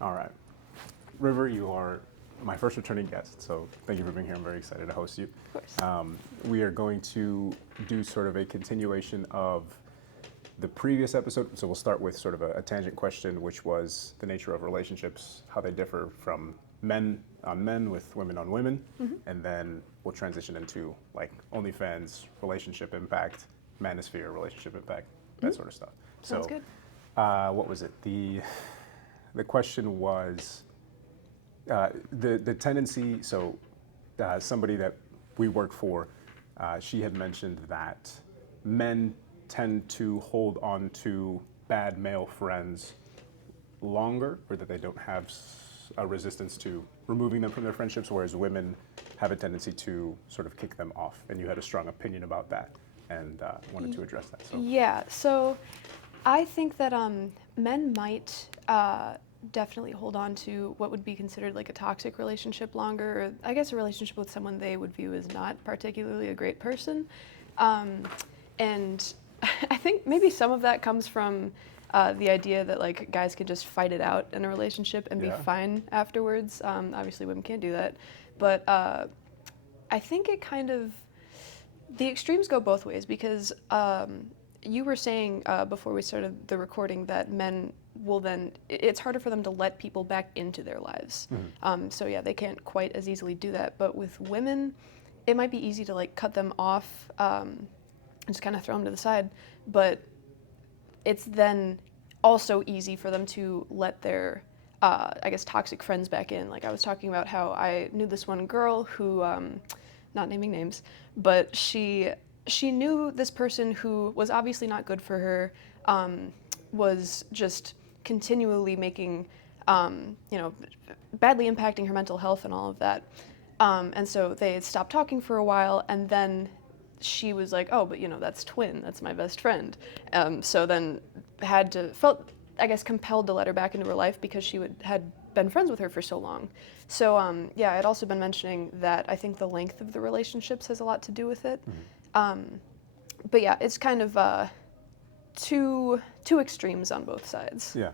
All right. River, you are my first returning guest, so thank you for being here. I'm very excited to host you. Of course. We are going to do sort of a continuation of the previous episode. So we'll start with sort of a tangent question, which was the nature of relationships, how they differ from men on men with women on women. And then we'll transition into like OnlyFans, relationship impact, manosphere, relationship impact, that sort of stuff. Sounds good. What was it? The question was the tendency. So somebody that we work for, she had mentioned that men tend to hold on to bad male friends longer, or that they don't have a resistance to removing them from their friendships, whereas women have a tendency to sort of kick them off. And you had a strong opinion about that, and wanted to address that. So. Yeah, so I think that men might definitely hold on to what would be considered like a toxic relationship longer, or I guess a relationship with someone they would view as not particularly a great person. And I think maybe some of that comes from the idea that like guys can just fight it out in a relationship and be fine afterwards. Obviously women can't do that, but I think it kind of, the extremes go both ways, because you were saying before we started the recording that men will then, it's harder for them to let people back into their lives. So yeah, they can't quite as easily do that. But with women, it might be easy to like cut them off and just kind of throw them to the side. But it's then also easy for them to let their, I guess, toxic friends back in. Like I was talking about how I knew this one girl who, not naming names, but she knew this person who was obviously not good for her, was just continually making, badly impacting her mental health and all of that. And so they had stopped talking for a while, and then she was like, oh, but that's Twin, that's my best friend. So then felt, I guess, compelled to let her back into her life because she had been friends with her for so long. So I'd also been mentioning that I think the length of the relationships has a lot to do with it. But yeah, it's kind of two extremes on both sides. Yeah.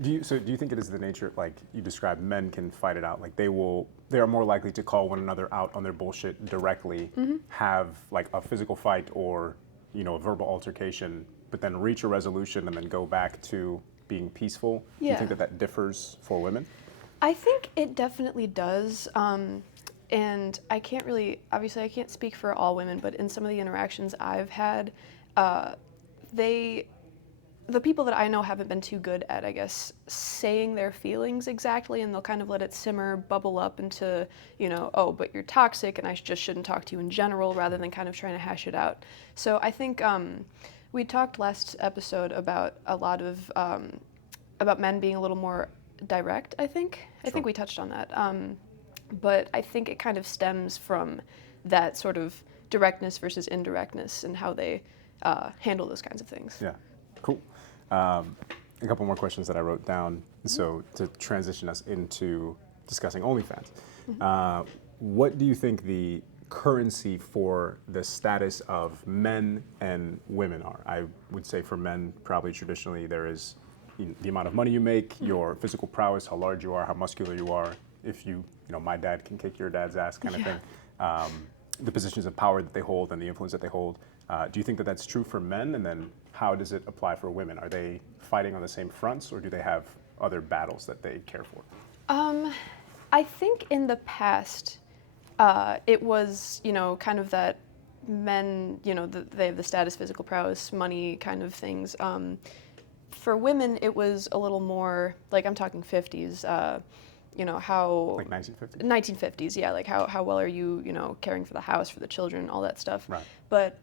Do you think it is the nature, like you described, men can fight it out? Like they are more likely to call one another out on their bullshit directly, have like a physical fight or, a verbal altercation, but then reach a resolution and then go back to being peaceful. Do you think that differs for women? I think it definitely does. And I can't really, obviously I can't speak for all women, but in some of the interactions I've had, the people that I know haven't been too good at, I guess, saying their feelings exactly, and they'll kind of let it simmer, bubble up into, oh, but you're toxic and I just shouldn't talk to you in general, rather than kind of trying to hash it out. So I think we talked last episode about a lot of, about men being a little more direct, I think. Sure. I think we touched on that. But I think it kind of stems from that sort of directness versus indirectness and how they handle those kinds of things. Yeah, cool. A couple more questions that I wrote down. So to transition us into discussing OnlyFans, what do you think the currency for the status of men and women are? I would say for men, probably traditionally there is the amount of money you make, your physical prowess, how large you are, how muscular you are. If my dad can kick your dad's ass kind of thing. The positions of power that they hold and the influence that they hold. Do you think that that's true for men? And then how does it apply for women? Are they fighting on the same fronts, or do they have other battles that they care for? I think in the past, it was, kind of that men, they have the status, physical prowess, money kind of things. For women, it was a little more, like I'm talking 50s, how... Like 1950s? 1950s, yeah, like how well are you, caring for the house, for the children, all that stuff. Right. But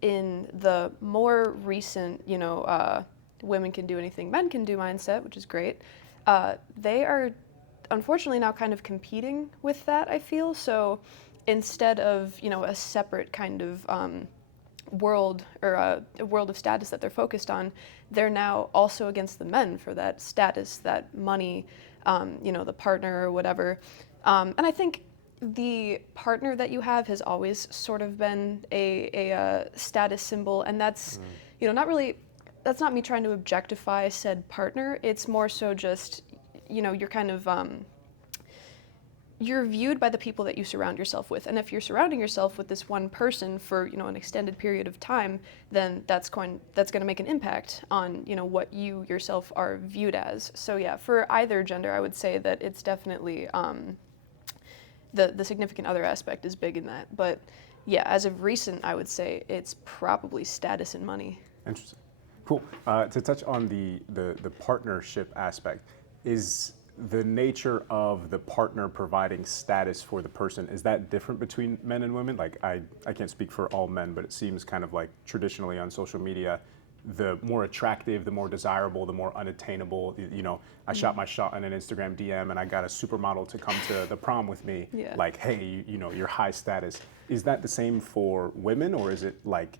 in the more recent, women can do anything men can do mindset, which is great, they are unfortunately now kind of competing with that, I feel. So instead of, a separate kind of world, or a world of status that they're focused on, they're now also against the men for that status, that money, the partner or whatever. And I think the partner that you have has always sort of been a status symbol, and that's, not really, that's not me trying to objectify said partner. It's more so just, you're kind of you're viewed by the people that you surround yourself with. And if you're surrounding yourself with this one person for, an extended period of time, then that's going to make an impact on, what you yourself are viewed as. So yeah, for either gender, I would say that it's definitely the significant other aspect is big in that. But yeah, as of recent, I would say it's probably status and money. Interesting. Cool. To touch on the partnership aspect, is the nature of the partner providing status for the person, is that different between men and women? Like, I can't speak for all men, but it seems kind of like traditionally on social media, the more attractive, the more desirable, the more unattainable, I shot my shot on an Instagram DM and I got a supermodel to come to the prom with me. Yeah. Like, hey, you're high status. Is that the same for women, or is it like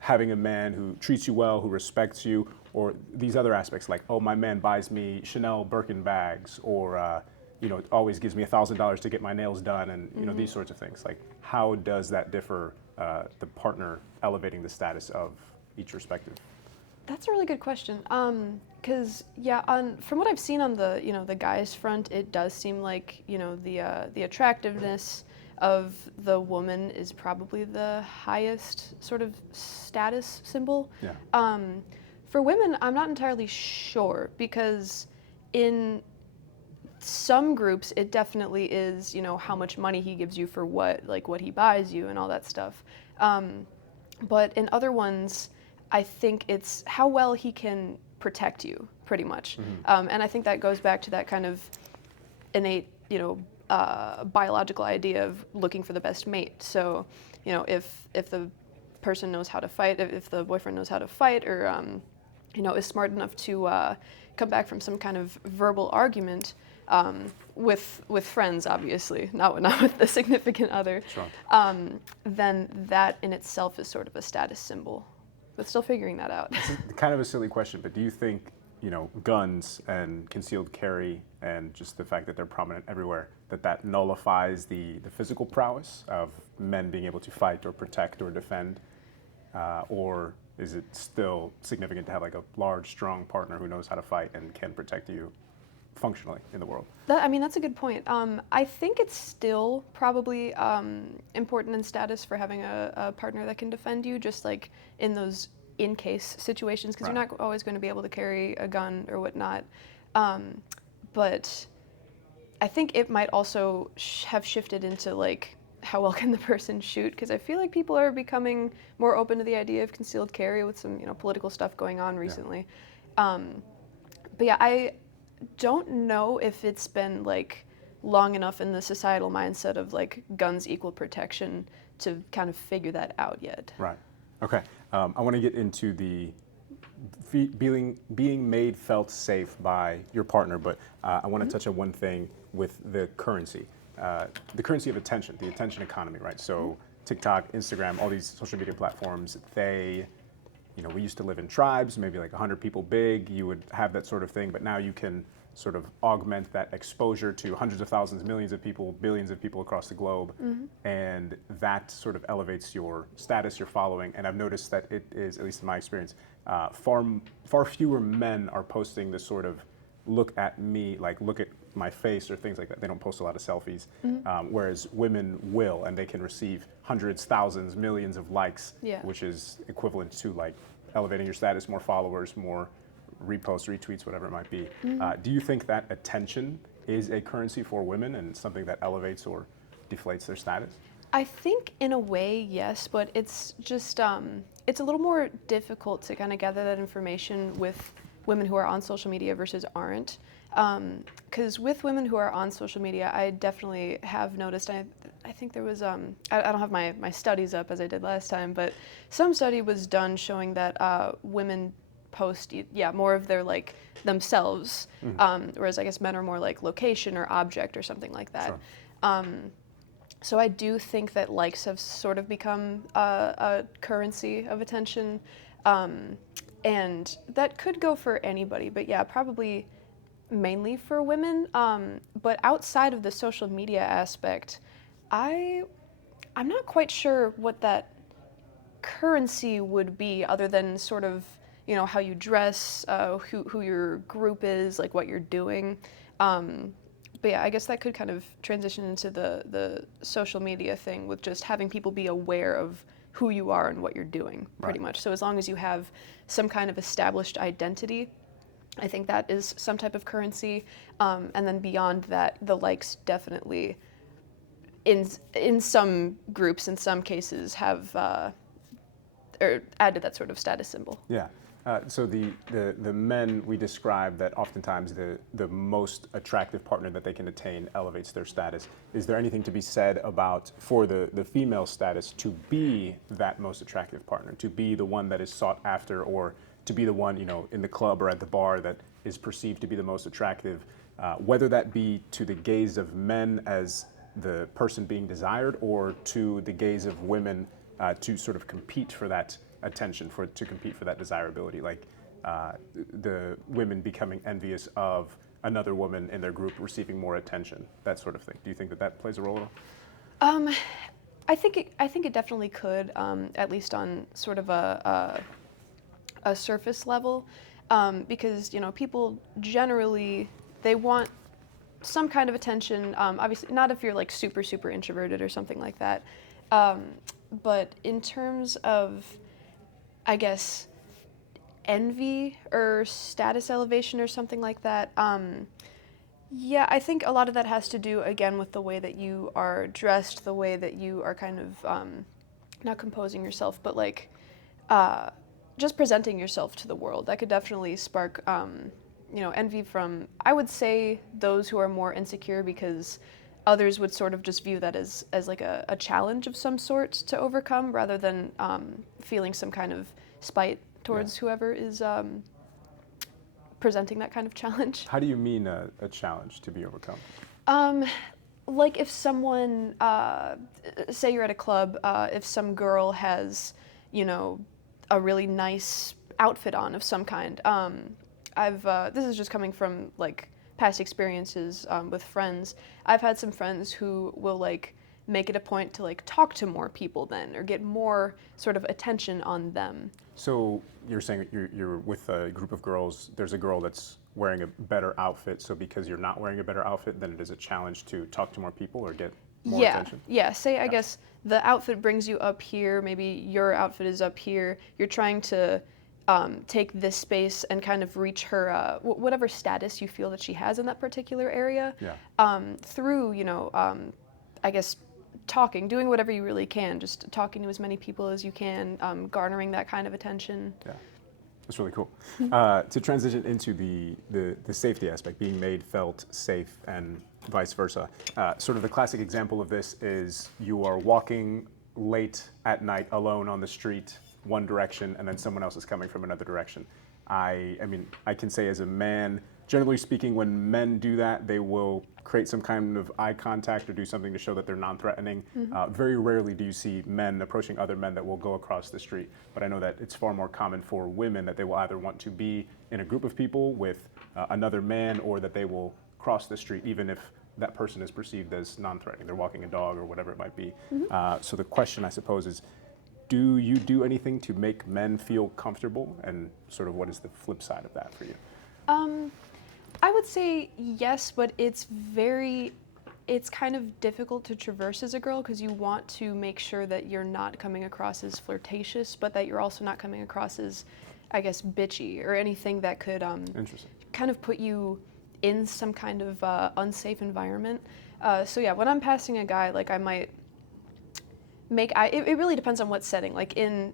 having a man who treats you well, who respects you, or these other aspects like, oh, my man buys me Chanel Birkin bags, or always gives me $1,000 to get my nails done, and these sorts of things. Like, how does that differ, the partner elevating the status of each respective? That's a really good question. Because from what I've seen on the the guys front, it does seem like the attractiveness of the woman is probably the highest sort of status symbol. Yeah. For women, I'm not entirely sure, because in some groups it definitely is, how much money he gives you for what he buys you and all that stuff. But in other ones, I think it's how well he can protect you, pretty much. Mm-hmm. And I think that goes back to that kind of innate, biological idea of looking for the best mate. So, if the person knows how to fight, if the boyfriend knows how to fight, or is smart enough to come back from some kind of verbal argument with friends, obviously, not with the significant other, Sure. then that in itself is sort of a status symbol. But still figuring that out. It's kind of a silly question, but do you think, guns and concealed carry and just the fact that they're prominent everywhere, that nullifies the physical prowess of men being able to fight or protect or defend? Or is it still significant to have like a large, strong partner who knows how to fight and can protect you functionally in the world? That's a good point. I think it's still probably important in status for having a partner that can defend you, just like in those in-case situations, because Right. you're not always going to be able to carry a gun or whatnot. But I think it might also have shifted into like, how well can the person shoot? Because I feel like people are becoming more open to the idea of concealed carry with some political stuff going on recently. Yeah. But yeah, I don't know if it's been like long enough in the societal mindset of like guns equal protection to kind of figure that out yet. Right. Okay. I want to get into the being made felt safe by your partner, but I want to touch on one thing with the currency of attention, the attention economy, right? So TikTok, Instagram, all these social media platforms, they, we used to live in tribes, maybe like 100 people big, you would have that sort of thing, but now you can sort of augment that exposure to hundreds of thousands, millions of people, billions of people across the globe, and that sort of elevates your status, your following, and I've noticed that it is, at least in my experience, far fewer men are posting this sort of look at me, like look at my face or things like that. They don't post a lot of selfies, whereas women will, and they can receive hundreds, thousands, millions of likes, Yeah. which is equivalent to like elevating your status, more followers, more reposts, retweets, whatever it might be. Do you think that attention is a currency for women and something that elevates or deflates their status? I think in a way, yes, but it's just, it's a little more difficult to kind of gather that information with women who are on social media versus aren't. Because with women who are on social media, I definitely have noticed, I think there was, I don't have my studies up as I did last time, but some study was done showing that women post, more of their like themselves, whereas I guess men are more like location or object or something like that. Sure. So I do think that likes have sort of become a currency of attention, and that could go for anybody, but yeah, probably mainly for women. But outside of the social media aspect, I'm not quite sure what that currency would be, other than sort of how you dress, who your group is, like what you're doing. But yeah, I guess that could kind of transition into the social media thing with just having people be aware of who you are and what you're doing, pretty Right. much. So as long as you have some kind of established identity, I think that is some type of currency. And then beyond that, the likes definitely, in some groups, in some cases, have or added that sort of status symbol. Yeah. So the men we describe that oftentimes the most attractive partner that they can attain elevates their status. Is there anything to be said about for the female status to be that most attractive partner, to be the one that is sought after, or to be the one in the club or at the bar that is perceived to be the most attractive, whether that be to the gaze of men as the person being desired, or to the gaze of women to sort of compete for that attention, to compete for that desirability, like the women becoming envious of another woman in their group receiving more attention, that sort of thing. Do you think that plays a role at all? I think it definitely could, at least on sort of a surface level, because people generally, they want some kind of attention. Obviously, not if you're like super super introverted or something like that. But in terms of, I guess, envy or status elevation or something like that, yeah, I think a lot of that has to do, again, with the way that you are dressed, the way that you are kind of, not composing yourself, but like just presenting yourself to the world. That could definitely spark, envy from, I would say, those who are more insecure, because others would sort of just view that as like a challenge of some sort to overcome, rather than feeling some kind of spite towards whoever is presenting that kind of challenge. How do you mean a challenge to be overcome? Like if someone, say you're at a club, if some girl has, a really nice outfit on of some kind. This is just coming from like past experiences with friends. I've had some friends who will like make it a point to like talk to more people then, or get more sort of attention on them. So you're saying you're with a group of girls, there's a girl that's wearing a better outfit, so because you're not wearing a better outfit, then it is a challenge to talk to more people or get more attention? Yeah, say I guess the outfit brings you up here, maybe your outfit is up here, you're trying to take this space and kind of reach her, whatever status you feel that she has in that particular area, through, I guess, talking, doing whatever you really can, just talking to as many people as you can, garnering that kind of attention. Yeah, that's really cool. To transition into the safety aspect, being made, felt safe, and vice versa. Sort of the classic example of this is you are walking late at night alone on the street, one direction, and then someone else is coming from another direction. I mean, I can say as a man, generally speaking, when men do that, they will create some kind of eye contact or do something to show that they're non-threatening. Very rarely do you see men approaching other men that will go across the street. But I know that it's far more common for women that they will either want to be in a group of people with another man, or that they will cross the street even if that person is perceived as non-threatening. They're walking a dog or whatever it might be. So the question, I suppose, is, do you do anything to make men feel comfortable, and sort of what is the flip side of that for you? I would say yes, but it's kind of difficult to traverse as a girl, because you want to make sure that you're not coming across as flirtatious, but that you're also not coming across as, I guess, bitchy or anything that could kind of put you in some kind of unsafe environment. So yeah, when I'm passing a guy, like I might it really depends on what setting. Like in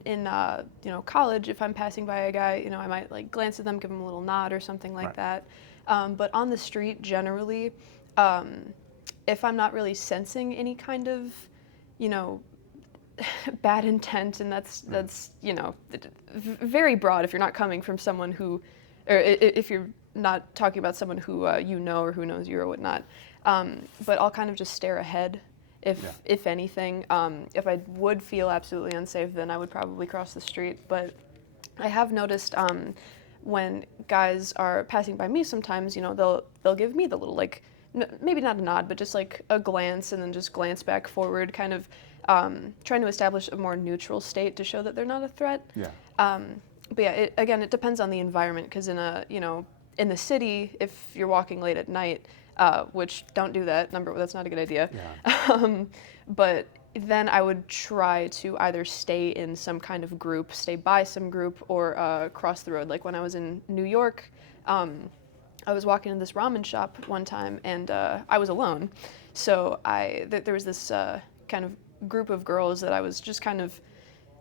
college, if I'm passing by a guy, I might like glance at them, give them a little nod or something like that. But on the street, generally, if I'm not really sensing any kind of, bad intent, and that's very broad if you're not coming from someone who, or if you're not talking about someone who or who knows you or whatnot. But I'll kind of just stare ahead. If anything, if I would feel absolutely unsafe, then I would probably cross the street. But I have noticed when guys are passing by me, sometimes they'll give me the little, like, maybe not a nod, but just like a glance, and then just glance back forward, kind of trying to establish a more neutral state to show that they're not a threat. But yeah, again, it depends on the environment, because in a, in the city, if you're walking late at night, which don't do that, that's not a good idea. Yeah. But then I would try to either stay in some kind of group, stay by some group, or cross the road. Like when I was in New York, I was walking in this ramen shop one time, and I was alone. So there was this kind of group of girls that I was just kind of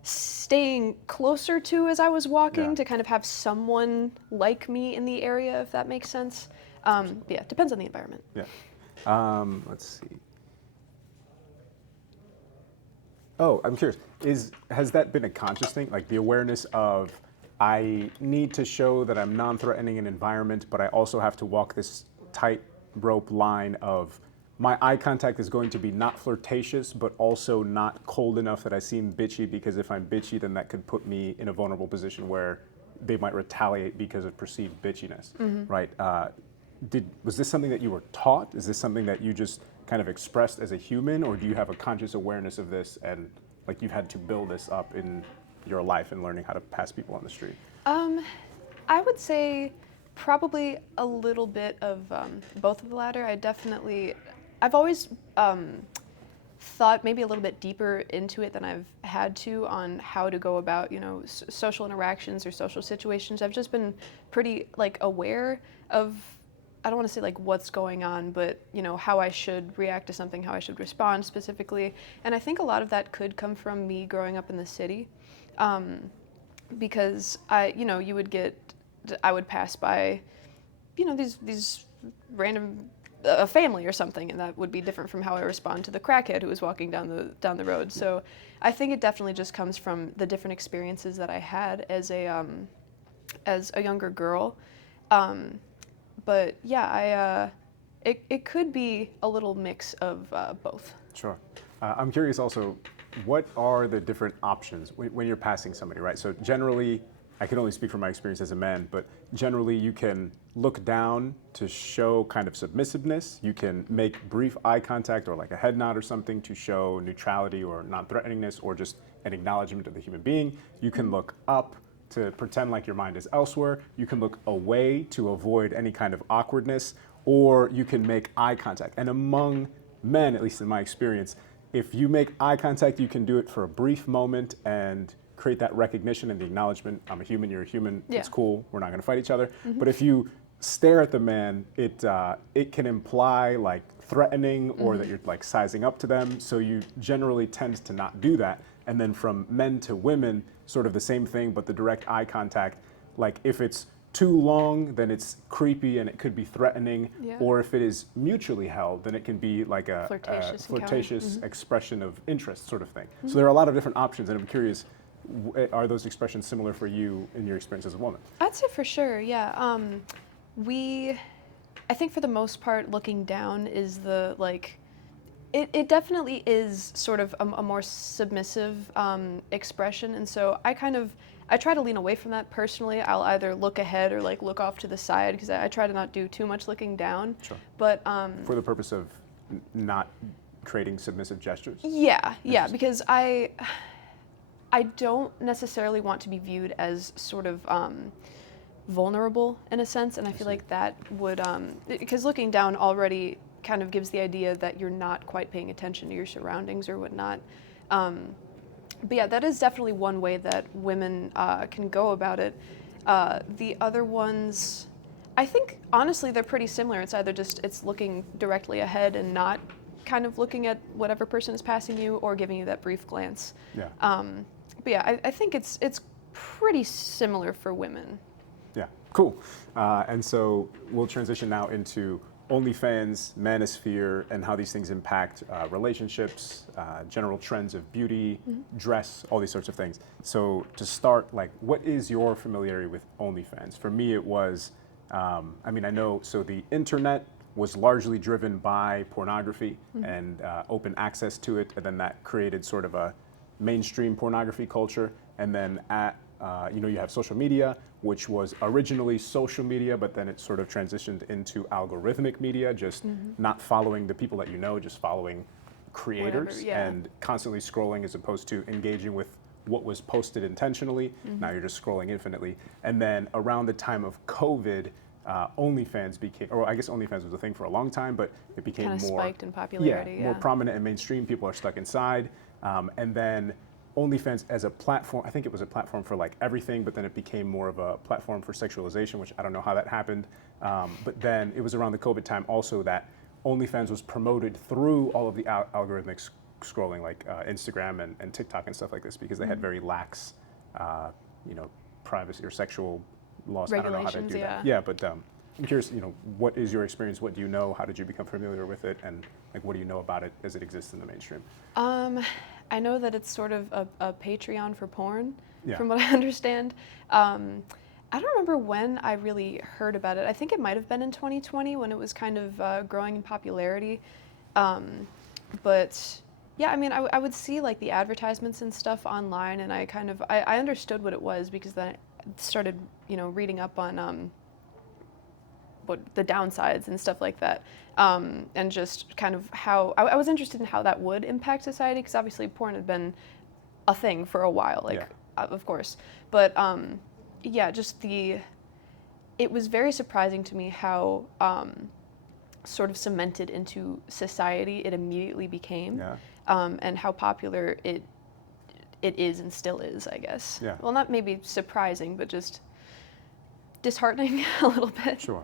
staying closer to as I was walking, Yeah. to kind of have someone like me in the area, if that makes sense. But yeah, it depends on the environment. Yeah. Let's see. Oh, I'm curious. Has that been a conscious thing? Like the awareness of, I need to show that I'm non-threatening in environment, but I also have to walk this tightrope line of, my eye contact is going to be not flirtatious, but also not cold enough that I seem bitchy, because if I'm bitchy, then that could put me in a vulnerable position where they might retaliate because of perceived bitchiness, right? Was this something that you were taught? Is this something that you just kind of expressed as a human, or do you have a conscious awareness of this, and like you've had to build this up in your life and learning how to pass people on the street? I would say probably a little bit of both of the latter. I've always thought maybe a little bit deeper into it than I've had to, on how to go about, social interactions or social situations. I've just been pretty like aware of, I don't want to say like what's going on, but how I should react to something, how I should respond specifically. And I think a lot of that could come from me growing up in the city, because I would pass by, these random a family or something, and that would be different from how I respond to the crackhead who was walking down the road. So I think it definitely just comes from the different experiences that I had as a younger girl. But yeah, it could be a little mix of both. Sure. I'm curious also, what are the different options when you're passing somebody, right? So generally, I can only speak from my experience as a man, but generally you can look down to show kind of submissiveness. You can make brief eye contact or like a head nod or something to show neutrality or non-threateningness, or just an acknowledgement of the human being. You can look up to pretend like your mind is elsewhere. You can look away to avoid any kind of awkwardness, or you can make eye contact. And among men, at least in my experience, if you make eye contact, you can do it for a brief moment and create that recognition and the acknowledgement. I'm a human, you're a human, Yeah. It's cool, we're not gonna fight each other. But if you stare at the man, it can imply like threatening, or that you're like sizing up to them. So you generally tend to not do that. And then from men to women, sort of the same thing, but the direct eye contact, like if it's too long, then it's creepy and it could be threatening. Yeah. Or if it is mutually held, then it can be like a Flirtatious encounter. flirtatious expression of interest, sort of thing. So there are a lot of different options, and I'm curious, are those expressions similar for you in your experience as a woman? I'd say for sure, yeah. I think for the most part, looking down is the like. It definitely is sort of a more submissive expression, and so I try to lean away from that personally. I'll either look ahead or like look off to the side, because I try to not do too much looking down. Sure. But For the purpose of not creating submissive gestures? yeah, because I don't necessarily want to be viewed as sort of vulnerable in a sense, and I feel like that would because looking down already kind of gives the idea that you're not quite paying attention to your surroundings or whatnot. But yeah, that is definitely one way that women can go about it. The other ones, I think honestly they're pretty similar. It's either it's looking directly ahead and not kind of looking at whatever person is passing you, or giving you that brief glance. Yeah. But yeah, I think it's pretty similar for women. Yeah, cool. And so we'll transition now into OnlyFans, manosphere, and how these things impact relationships, general trends of beauty, dress, all these sorts of things. So to start, like, what is your familiarity with OnlyFans? For me, it was, I know, so the internet was largely driven by pornography and open access to it, and then that created sort of a mainstream pornography culture. And then you have social media, which was originally social media, but then it sort of transitioned into algorithmic media, just not following the people that you know, just following creators. Whatever, yeah. And constantly scrolling, as opposed to engaging with what was posted intentionally. Now you're just scrolling infinitely. And then around the time of COVID, OnlyFans became, or I guess OnlyFans was a thing for a long time, but it became Kind of more spiked in popularity. more prominent and mainstream. People are stuck inside. And then OnlyFans as a platform, I think it was a platform for like everything, but then it became more of a platform for sexualization, which I don't know how that happened. But then it was around the COVID time also that OnlyFans was promoted through all of the algorithmic scrolling, like Instagram and TikTok and stuff like this, because they had very lax, privacy or sexual laws. I don't know how they do that. Yeah, but I'm curious, what is your experience? What do you know? How did you become familiar with it? And like, what do you know about it as it exists in the mainstream? I know that it's sort of a Patreon for porn, Yeah. from what I understand. I don't remember when I really heard about it. I think it might have been in 2020 when it was kind of growing in popularity. But yeah, I mean, I would see like the advertisements and stuff online, and I understood what it was because then I started, reading up on what the downsides and stuff like that, and just kind of how I was interested in how that would impact society, because obviously porn had been a thing for a while, like of course, but yeah, just it was very surprising to me how sort of cemented into society it immediately became, and how popular it is and still is, I guess. Yeah. Well, not maybe surprising, but just disheartening a little bit. Sure.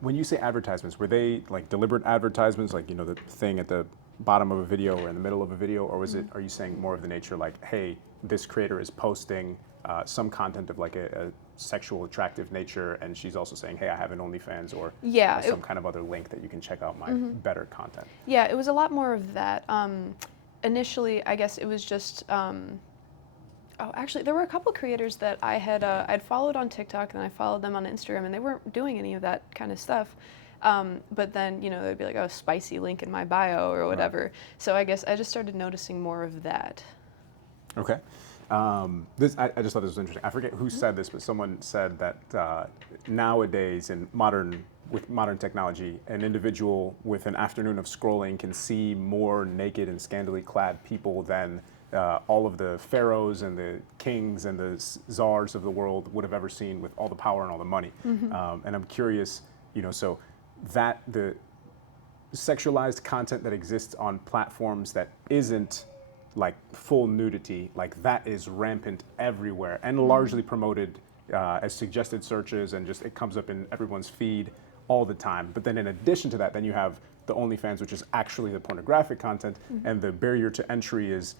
When you say advertisements, were they like deliberate advertisements, like, the thing at the bottom of a video or in the middle of a video, or are you saying more of the nature like, hey, this creator is posting some content of like a sexual attractive nature, and she's also saying, hey, I have an OnlyFans, or some kind of other link that you can check out my better content? Yeah, it was a lot more of that. Initially, I guess it was just, actually, there were a couple creators that I'd followed on TikTok, and I followed them on Instagram, and they weren't doing any of that kind of stuff. But then, they'd be like, oh, spicy link in my bio or whatever. Right. So I guess I just started noticing more of that. Okay. I just thought this was interesting. I forget who said this, but someone said that nowadays with modern technology, an individual with an afternoon of scrolling can see more naked and scantily clad people than all of the pharaohs and the kings and the czars of the world would have ever seen, with all the power and all the money. And I'm curious, so that the sexualized content that exists on platforms that isn't like full nudity, like that is rampant everywhere and largely promoted as suggested searches, and just it comes up in everyone's feed all the time. But then in addition to that, then you have the OnlyFans, which is actually the pornographic content, and the barrier to entry is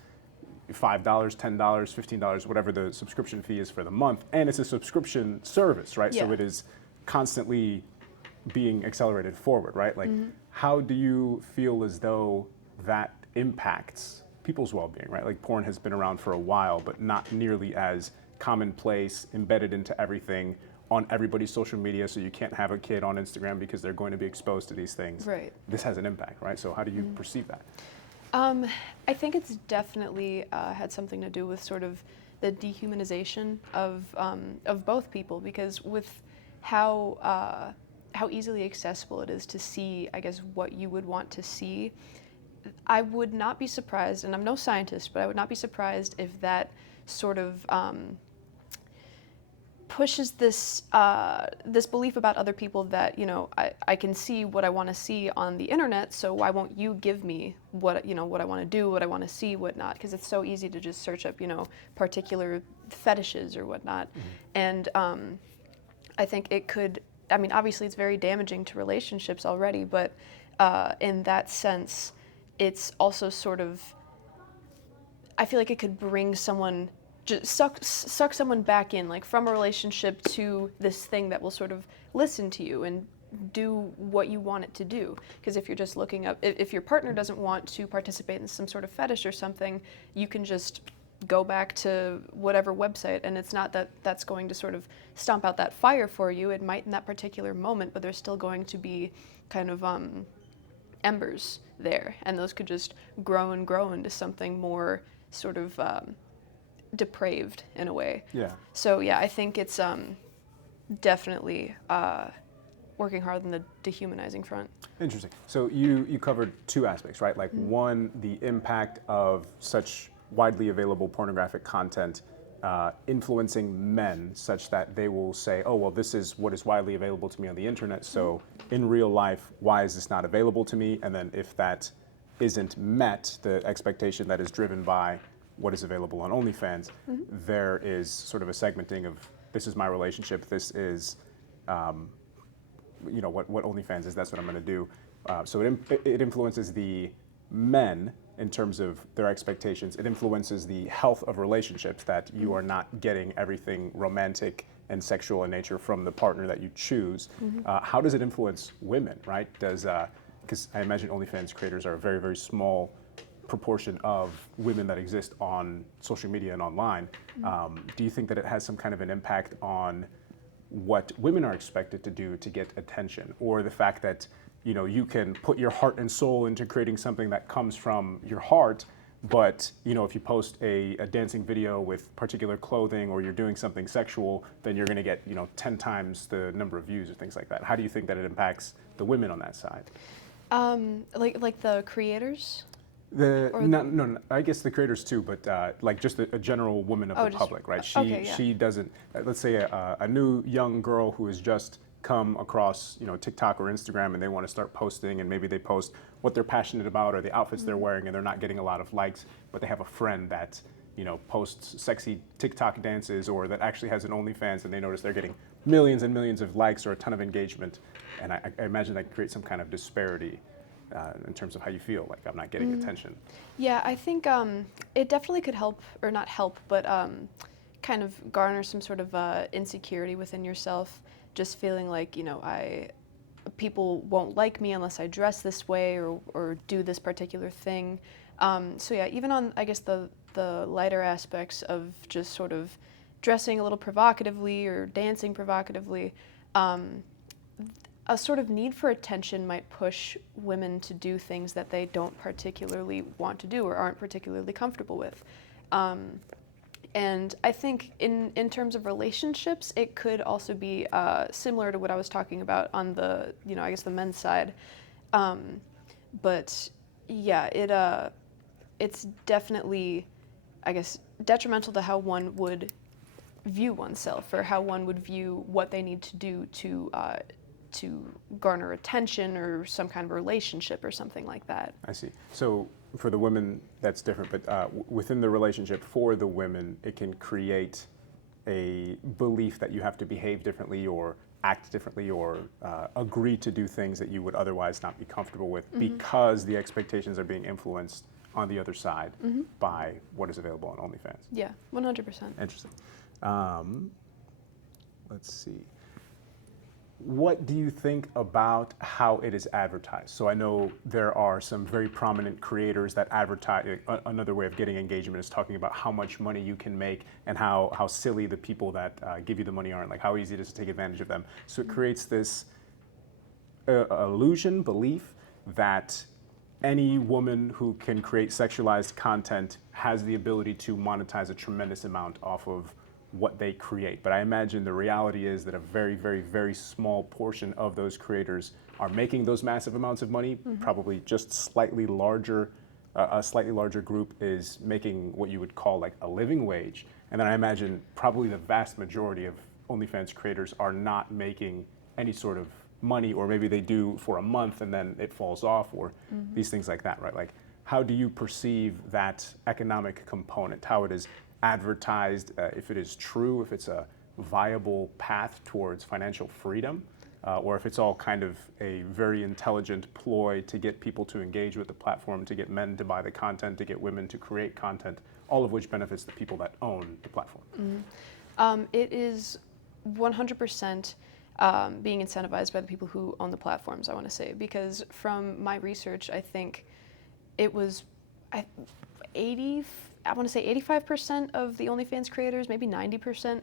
$5, $10, $15, whatever the subscription fee is for the month, and it's a subscription service, right? So it is constantly being accelerated forward, right? Like, how do you feel as though that impacts people's well-being, right? Like, porn has been around for a while, but not nearly as commonplace, embedded into everything on everybody's social media, so you can't have a kid on Instagram because they're going to be exposed to these things. Right. This has an impact, right? So how do you perceive that? I think it's definitely had something to do with sort of the dehumanization of both people, because with how easily accessible it is to see, I guess, what you would want to see, I would not be surprised, and I'm no scientist, but I would not be surprised if that sort of pushes this belief about other people that, I can see what I want to see on the internet, so why won't you give me what I want to do, what I want to see, whatnot? Because it's so easy to just search up, particular fetishes or whatnot. And I think it could, obviously it's very damaging to relationships already, but in that sense, it's also sort of, I feel like it could bring someone, just suck someone back in, like from a relationship to this thing that will sort of listen to you and do what you want it to do. Because if you're just looking up, if your partner doesn't want to participate in some sort of fetish or something, you can just go back to whatever website, and it's not that that's going to sort of stomp out that fire for you. It might in that particular moment, but there's still going to be kind of embers there, and those could just grow and grow into something more sort of depraved in a way. Yeah. So yeah, I think it's definitely working hard on the dehumanizing front. Interesting. So you covered two aspects, right? Like one, the impact of such widely available pornographic content influencing men such that they will say, oh, well, this is what is widely available to me on the internet, so in real life, why is this not available to me? And then if that isn't met, the expectation that is driven by what is available on OnlyFans, there is sort of a segmenting of, this is my relationship, this is what OnlyFans is, that's what I'm going to do. So it influences the men in terms of their expectations. It influences the health of relationships, that you are not getting everything romantic and sexual in nature from the partner that you choose. How does it influence women, right? Because I imagine OnlyFans creators are a very, very small proportion of women that exist on social media and online. Do you think that it has some kind of an impact on what women are expected to do to get attention, or the fact that you can put your heart and soul into creating something that comes from your heart, but if you post a dancing video with particular clothing, or you're doing something sexual, then you're going to get 10 times the number of views or things like that? How do you think that it impacts the women on that side? Like the creators? No, I guess the creators too, but like just a general woman of the public, right? She doesn't. Let's say a new young girl who has just come across TikTok or Instagram, and they want to start posting, and maybe they post what they're passionate about or the outfits they're wearing, and they're not getting a lot of likes, but they have a friend that posts sexy TikTok dances, or that actually has an OnlyFans, and they notice they're getting millions and millions of likes or a ton of engagement, and I imagine that creates some kind of disparity in terms of how you feel, like I'm not getting attention. Yeah, I think it definitely could help, or not help, but kind of garner some sort of insecurity within yourself, just feeling like, people won't like me unless I dress this way or do this particular thing. So yeah, even on, I guess, the lighter aspects of just sort of dressing a little provocatively or dancing provocatively, a sort of need for attention might push women to do things that they don't particularly want to do or aren't particularly comfortable with. And I think in terms of relationships, it could also be similar to what I was talking about on the, I guess the men's side. But yeah, it's definitely, I guess, detrimental to how one would view oneself, or how one would view what they need to do to garner attention or some kind of relationship or something like that. I see. So for the women, that's different, but within the relationship for the women, it can create a belief that you have to behave differently or act differently or agree to do things that you would otherwise not be comfortable with, because the expectations are being influenced on the other side by what is available on OnlyFans. Yeah, 100%. Interesting. Let's see. What do you think about how it is advertised? So I know there are some very prominent creators that advertise. Another way of getting engagement is talking about how much money you can make and how silly the people that give you the money are, and like how easy it is to take advantage of them. So it creates this illusion, belief that any woman who can create sexualized content has the ability to monetize a tremendous amount off of what they create. But I imagine the reality is that a very, very, very small portion of those creators are making those massive amounts of money. Probably just slightly larger, a slightly larger group is making what you would call like a living wage. And then I imagine probably the vast majority of OnlyFans creators are not making any sort of money, or maybe they do for a month and then it falls off, or these things like that, right? Like, how do you perceive that economic component, how it is advertised, if it is true, if it's a viable path towards financial freedom, or if it's all kind of a very intelligent ploy to get people to engage with the platform, to get men to buy the content, to get women to create content, all of which benefits the people that own the platform? It is 100% being incentivized by the people who own the platforms, I want to say, because from my research, I think it was 85% of the OnlyFans creators, maybe 90%,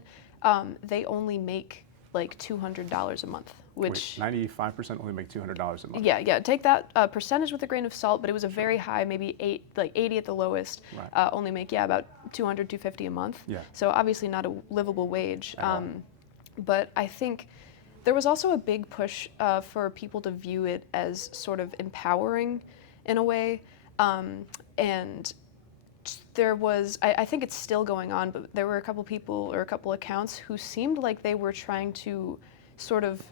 they only make like $200 a month, which... Wait, 95% only make $200 a month? Yeah, take that percentage with a grain of salt, but it was a very high, maybe 80 at the lowest, right. Only make, about $200, $250 a month. Yeah. So obviously not a livable wage. But I think there was also a big push for people to view it as sort of empowering in a way, and there was, I think it's still going on, but there were a couple people or a couple accounts who seemed like they were trying to sort of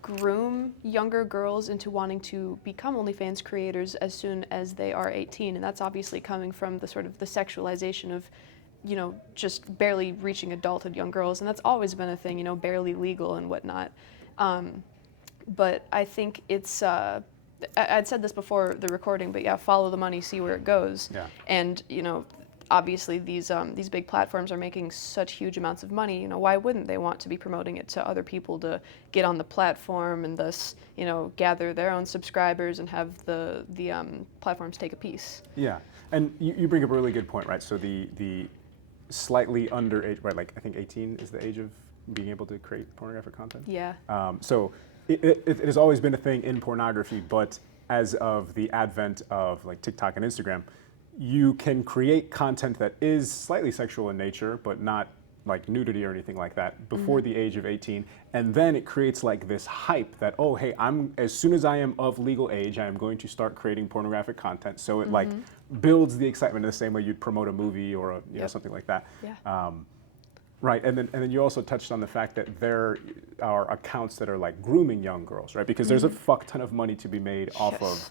groom younger girls into wanting to become OnlyFans creators as soon as they are 18, and that's obviously coming from the sort of the sexualization of, just barely reaching adulthood young girls, and that's always been a thing, barely legal and whatnot. But I think it's, I'd said this before the recording, but yeah, follow the money, see where it goes. Yeah. And, obviously these big platforms are making such huge amounts of money, why wouldn't they want to be promoting it to other people to get on the platform and thus, gather their own subscribers and have the platforms take a piece? Yeah, and you bring up a really good point, right? So the slightly underage, right, like I think 18 is the age of being able to create pornographic content? Yeah. So it has always been a thing in pornography, but as of the advent of like TikTok and Instagram, you can create content that is slightly sexual in nature, but not like nudity or anything like that before the age of 18. And then it creates like this hype that, oh, hey, as soon as I am of legal age, I am going to start creating pornographic content. So it like builds the excitement in the same way you'd promote a movie or something like that. Yeah. Right, and then you also touched on the fact that there are accounts that are like grooming young girls, right? Because there's a fuck ton of money to be made off of,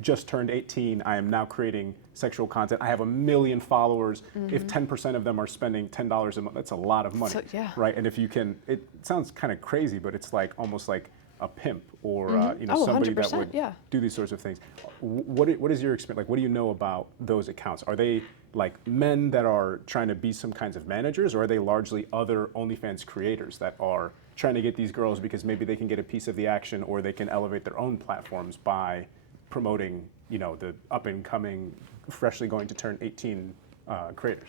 just turned 18, I am now creating sexual content. I have 1 million followers. If 10% of them are spending $10 a month, that's a lot of money, yeah. right? And if you can, it sounds kind of crazy, but it's like almost like a pimp or somebody that would do these sorts of things. What is your experience? Like, what do you know about those accounts? Are they like men that are trying to be some kinds of managers, or are they largely other OnlyFans creators that are trying to get these girls because maybe they can get a piece of the action, or they can elevate their own platforms by promoting, the up and coming, freshly going to turn 18 creators?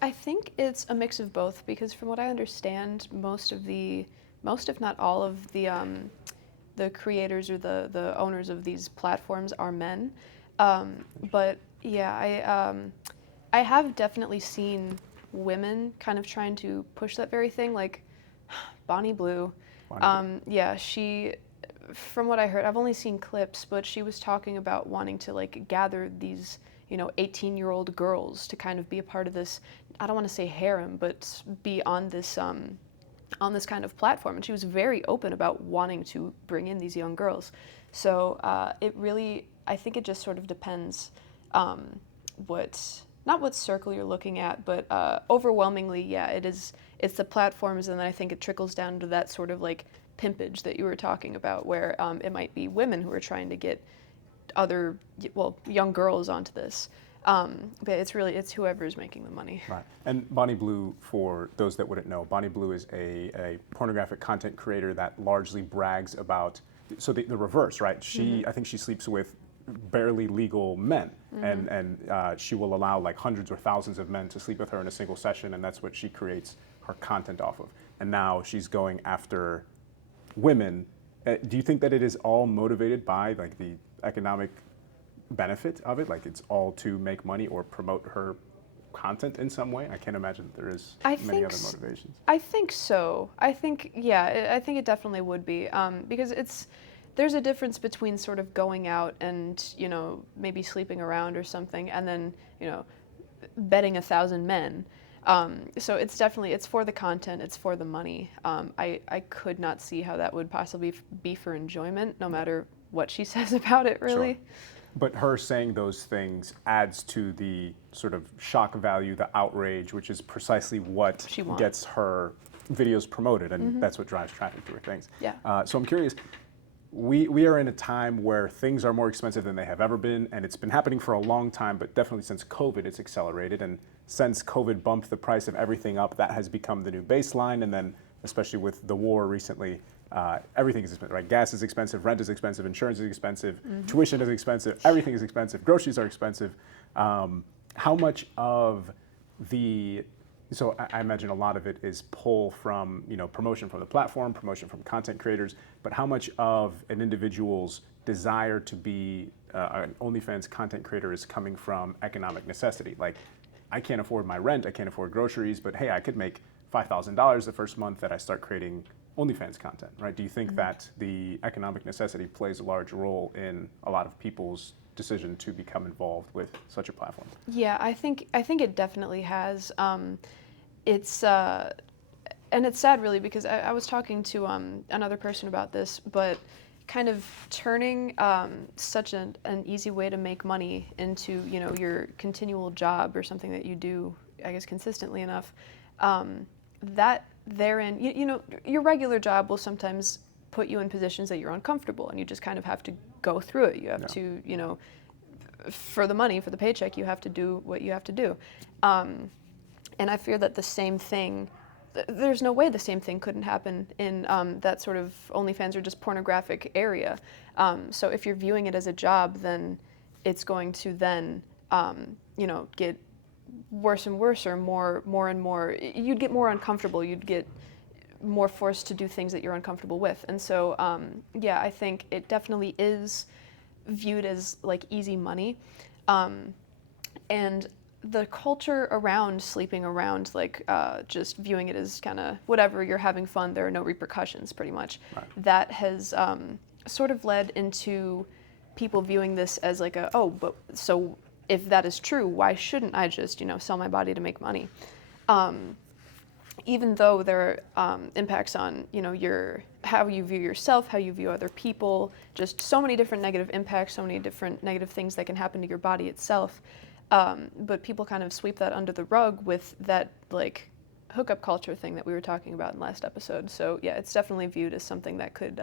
I think it's a mix of both, because from what I understand, most if not all of the creators or the owners of these platforms are men. But yeah, I have definitely seen women kind of trying to push that very thing, like Bonnie Blue. Yeah, she, from what I heard, I've only seen clips, but she was talking about wanting to like gather these 18-year-old girls to kind of be a part of this, I don't want to say harem, but be on this kind of platform. And she was very open about wanting to bring in these young girls. So it really, I think it just sort of depends not what circle you're looking at, but overwhelmingly, yeah, it's the platforms, and then I think it trickles down to that sort of like pimpage that you were talking about, where it might be women who are trying to get young girls onto this. But it's whoever's making the money. Right. And Bonnie Blue, for those that wouldn't know, Bonnie Blue is a pornographic content creator that largely brags about, so the reverse, right? I think she sleeps with barely legal men, and she will allow like hundreds or thousands of men to sleep with her in a single session, and that's what she creates her content off of. And now she's going after women. Do you think that it is all motivated by like the economic benefit of it? Like it's all to make money or promote her content in some way? I can't imagine that there is many other motivations. I think so. I think it definitely would be, because there's a difference between sort of going out and, maybe sleeping around or something, and then, betting 1,000 men. So it's for the content, it's for the money. I could not see how that would possibly be for enjoyment, no matter what she says about it, really. Sure. But her saying those things adds to the sort of shock value, the outrage, which is precisely what gets her videos promoted, and that's what drives traffic to her things. Yeah. So I'm curious, we are in a time where things are more expensive than they have ever been, and it's been happening for a long time, but definitely since COVID, it's accelerated. And since COVID bumped the price of everything up, that has become the new baseline. And then, especially with the war recently, everything is expensive, right? Gas is expensive, rent is expensive, insurance is expensive, tuition is expensive, everything is expensive, groceries are expensive. How much of so I imagine a lot of it is pull from, promotion from the platform, promotion from content creators, but how much of an individual's desire to be an OnlyFans content creator is coming from economic necessity? Like, I can't afford my rent, I can't afford groceries, but hey, I could make $5,000 the first month that I start creating OnlyFans content, right? Do you think that the economic necessity plays a large role in a lot of people's decision to become involved with such a platform? Yeah, I think it definitely has. It's and it's sad really because I was talking to another person about this, but kind of turning such an easy way to make money into your continual job or something that you do, I guess, consistently enough, that therein your regular job will sometimes put you in positions that you're uncomfortable, and you just kind of have to go through it. You have to for the money, for the paycheck, you have to do what you have to do. And I fear that the same thing, there's no way the same thing couldn't happen in that sort of OnlyFans or just pornographic area. So if you're viewing it as a job, then it's going to then, get worse and worse, or more and more. You'd get more uncomfortable. You'd get more forced to do things that you're uncomfortable with. And so, I think it definitely is viewed as like easy money. And the culture around sleeping around, like just viewing it as kind of whatever, you're having fun, there are no repercussions, pretty much. Right. That has sort of led into people viewing this as like but so if that is true, why shouldn't I just, sell my body to make money? Even though there are impacts on, how you view yourself, how you view other people, just so many different negative impacts, so many different negative things that can happen to your body itself. But people kind of sweep that under the rug with that like hookup culture thing that we were talking about in the last episode. So yeah, it's definitely viewed as something that could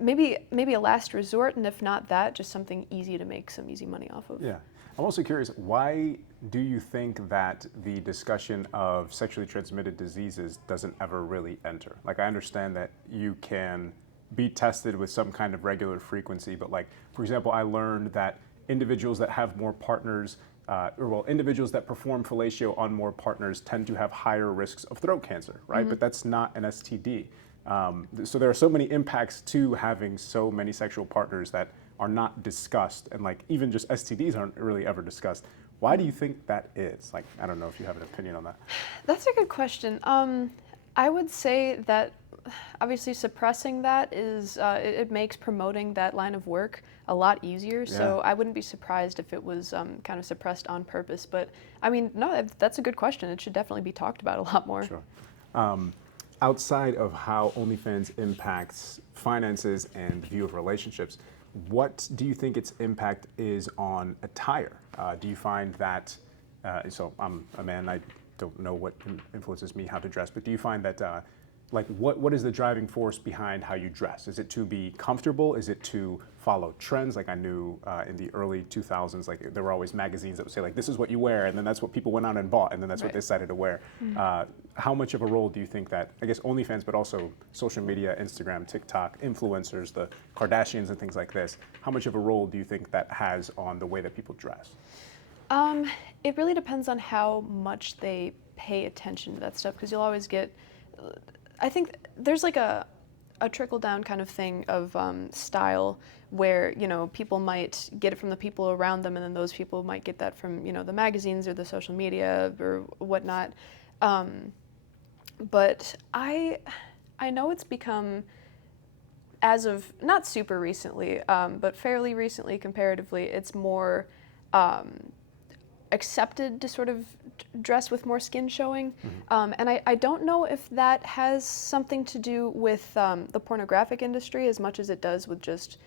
maybe a last resort, and if not that, just something easy to make some easy money off of. Yeah. I'm also curious, why do you think that the discussion of sexually transmitted diseases doesn't ever really enter? Like, I understand that you can be tested with some kind of regular frequency, but like, for example, I learned that individuals that have more partners, individuals that perform fellatio on more partners tend to have higher risks of throat cancer, right? Mm-hmm. But that's not an STD. So there are so many impacts to having so many sexual partners that are not discussed, and like even just STDs aren't really ever discussed. Why do you think that is? Like, I don't know if you have an opinion on that. That's a good question. I would say that obviously suppressing that is, it makes promoting that line of work a lot easier. Yeah. So I wouldn't be surprised if it was kind of suppressed on purpose. But I mean, no, that's a good question. It should definitely be talked about a lot more. Sure. Outside of how OnlyFans impacts finances and view of relationships, what do you think its impact is on attire? Do you find that, so I'm a man, I don't know what influences me how to dress, but do you find that, what is the driving force behind how you dress? Is it to be comfortable? Is it to follow trends? Like I knew in the early 2000s, like there were always magazines that would say like, this is what you wear, and then that's what people went out and bought, and then that's what they decided to wear. Mm-hmm. How much of a role do you think that, I guess OnlyFans, but also social media, Instagram, TikTok, influencers, the Kardashians and things like this, how much of a role do you think that has on the way that people dress? It really depends on how much they pay attention to that stuff, because you'll always get, I think there's like a trickle down kind of thing of style where, people might get it from the people around them, and then those people might get that from, the magazines or the social media or whatnot. But I know it's become, as of not super recently, but fairly recently comparatively, it's more accepted to sort of dress with more skin showing. Mm-hmm. And I don't know if that has something to do with the pornographic industry as much as it does with just,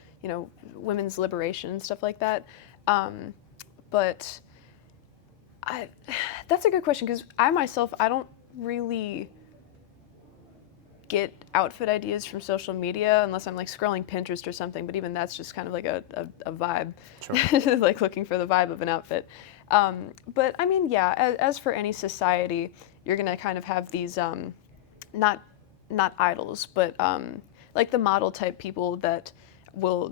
women's liberation and stuff like that. But that's a good question, because I myself, I don't really get outfit ideas from social media unless I'm like scrolling Pinterest or something, but even that's just kind of like a vibe. Sure. Like looking for the vibe of an outfit. But I mean, yeah, as for any society, you're gonna kind of have these not idols, but like the model type people that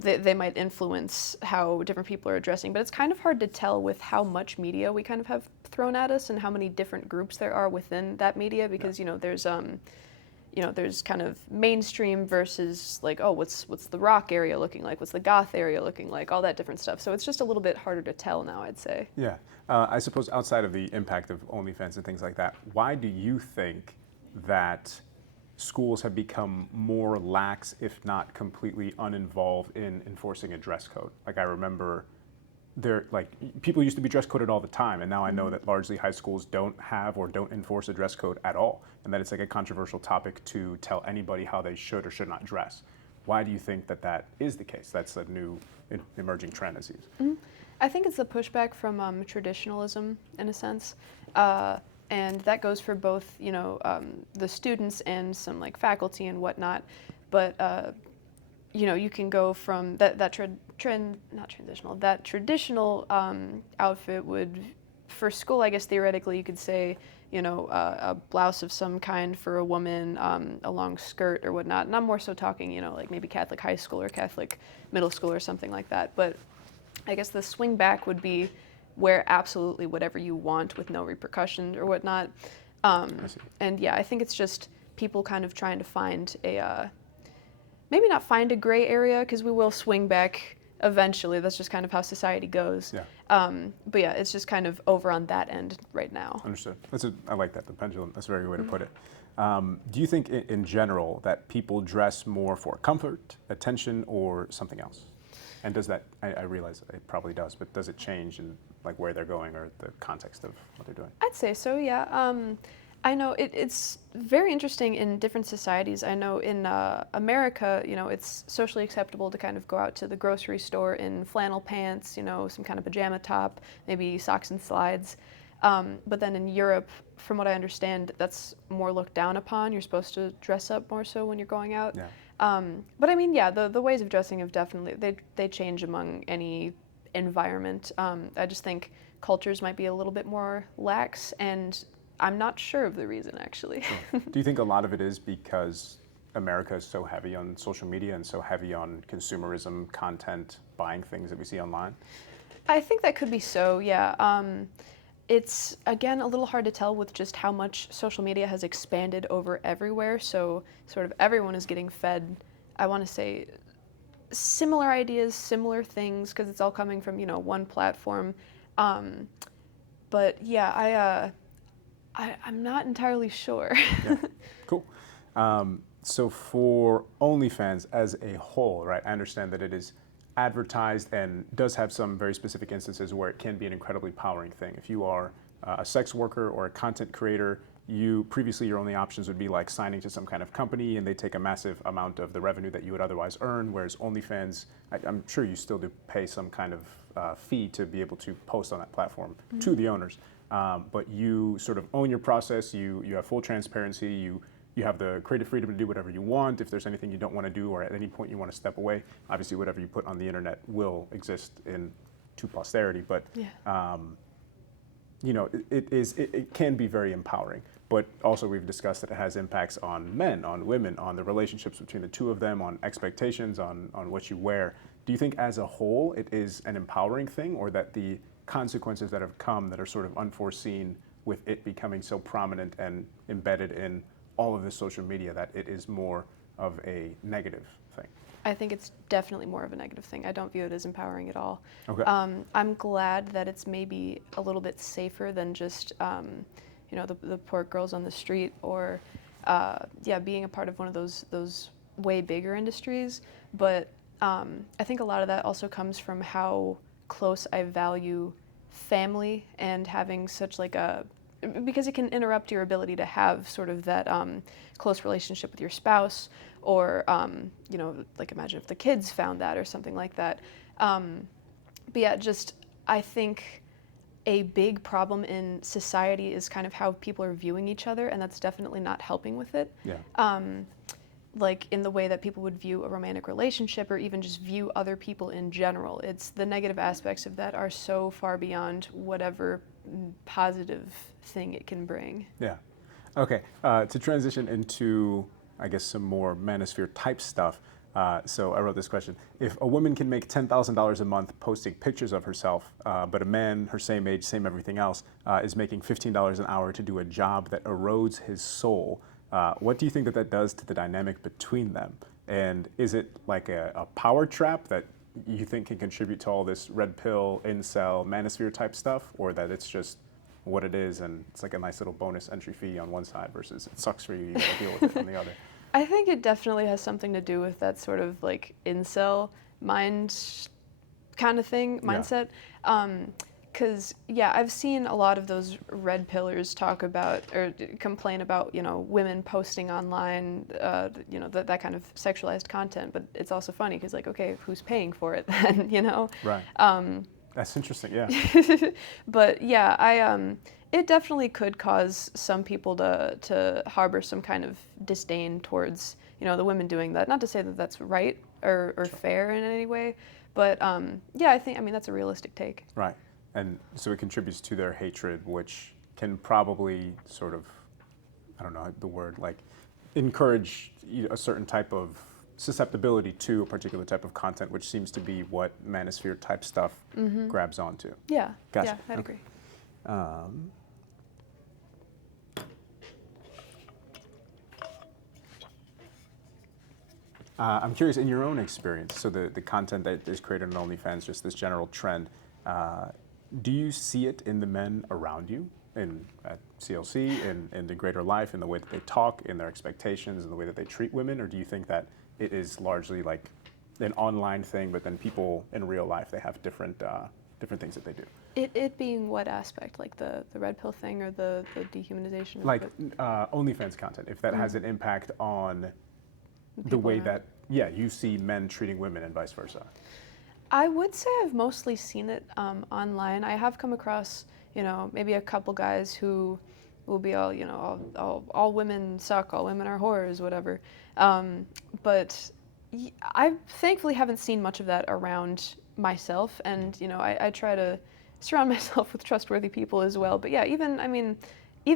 they might influence how different people are dressing. But it's kind of hard to tell with how much media we kind of have thrown at us and how many different groups there are within that media, because there's kind of mainstream versus like, what's the rock area looking like? What's the goth area looking like? All that different stuff. So it's just a little bit harder to tell now, I'd say. Yeah. I suppose outside of the impact of OnlyFans and things like that, why do you think that schools have become more lax, if not completely uninvolved in enforcing a dress code. Like I remember people used to be dress coded all the time, and now I know that largely high schools don't have or don't enforce a dress code at all, and that it's like a controversial topic to tell anybody how they should or should not dress. Why do you think that that is the case? That's a new emerging trend, as you. I think it's the pushback from traditionalism, in a sense, and that goes for both, the students and some like faculty and whatnot. But you can go from that traditional outfit would, for school, I guess theoretically you could say, a blouse of some kind for a woman, a long skirt or whatnot. And I'm more so talking, like maybe Catholic high school or Catholic middle school or something like that. But I guess the swing back would be wear absolutely whatever you want with no repercussions or whatnot. And yeah, I think it's just people kind of trying to find maybe not find a gray area, because we will swing back eventually. That's just kind of how society goes. Yeah. But yeah, it's just kind of over on that end right now. Understood. I like that, the pendulum. That's a very good way to put it. Do you think in general that people dress more for comfort, attention, or something else? And does that, I realize it probably does, but does it change in like where they're going or the context of what they're doing? I'd say so, yeah. I know it's very interesting in different societies. I know in America, it's socially acceptable to kind of go out to the grocery store in flannel pants, some kind of pajama top, maybe socks and slides. But then in Europe, from what I understand, that's more looked down upon. You're supposed to dress up more so when you're going out. Yeah. But I mean, yeah, the ways of dressing have definitely, they change among any environment. I just think cultures might be a little bit more lax, and I'm not sure of the reason, actually. Sure. Do you think a lot of it is because America is so heavy on social media and so heavy on consumerism, content, buying things that we see online? I think that could be so, yeah. It's, again, a little hard to tell with just how much social media has expanded over everywhere. So sort of everyone is getting fed, I want to say, similar ideas, similar things, because it's all coming from, one platform. But yeah, I'm not entirely sure. Yeah. Cool. So for OnlyFans as a whole, right, I understand that it is advertised and does have some very specific instances where it can be an incredibly powering thing. If you are a sex worker or a content creator, previously your only options would be like signing to some kind of company and they take a massive amount of the revenue that you would otherwise earn, whereas OnlyFans, I'm sure you still do pay some kind of fee to be able to post on that platform to the owners. But you sort of own your process, you have full transparency, you have the creative freedom to do whatever you want. If there's anything you don't want to do or at any point you want to step away, obviously whatever you put on the internet will exist to posterity. But Yeah. it can be very empowering. But also we've discussed that it has impacts on men, on women, on the relationships between the two of them, on expectations, on what you wear. Do you think as a whole it is an empowering thing, or that the consequences that have come that are sort of unforeseen with it becoming so prominent and embedded in all of this social media, that it is more of a negative thing? I think it's definitely more of a negative thing. I don't view it as empowering at all. Okay. I'm glad that it's maybe a little bit safer than just, the poor girls on the street, or, being a part of one of those way bigger industries. But I think a lot of that also comes from how close I value family and having such because it can interrupt your ability to have sort of that close relationship with your spouse, or imagine if the kids found that or something like that. But yeah, just I think a big problem in society is kind of how people are viewing each other, and that's definitely not helping with it. Yeah. Like in the way that people would view a romantic relationship, or even just view other people in general. It's the negative aspects of that are so far beyond whatever positive thing it can bring. Yeah. Okay. To transition into, I guess, some more manosphere type stuff. So I wrote this question. If a woman can make $10,000 a month posting pictures of herself, but a man her same age, same everything else, is making $15 an hour to do a job that erodes his soul, what do you think that does to the dynamic between them? And is it like a power trap that you think can contribute to all this red pill, incel, manosphere type stuff, or that it's just what it is, and it's like a nice little bonus entry fee on one side versus it sucks for you, you gotta deal with it on the other. I think it definitely has something to do with that sort of like incel mind kind of thing, mindset. Because, yeah, I've seen a lot of those red pillars talk about or complain about, women posting online, that kind of sexualized content. But it's also funny because, like, okay, who's paying for it then, Right. That's interesting, yeah. But, yeah, it definitely could cause some people to harbor some kind of disdain towards, the women doing that. Not to say that that's right or Sure. fair in any way. But, yeah, I mean, that's a realistic take. Right. And so it contributes to their hatred, which can probably sort of, I don't know the word, like encourage a certain type of susceptibility to a particular type of content, which seems to be what manosphere type stuff grabs onto. Yeah, Gotcha. yeah, I'd Okay. agree. I'm curious, in your own experience, so the content that is created on OnlyFans, just this general trend, do you see it in the men around you, at CLC, in the greater life, in the way that they talk, in their expectations, in the way that they treat women, or do you think that it is largely like an online thing, but then people in real life, they have different things that they do? It being what aspect, like the red pill thing or the dehumanization? of Like it? OnlyFans content, if that has an impact on the People way around. that, you see men treating women and vice versa. I would say I've mostly seen it online. I have come across, maybe a couple guys who will be all, all women suck, all women are whores, whatever. But I thankfully haven't seen much of that around myself, and I try to surround myself with trustworthy people as well. But yeah, even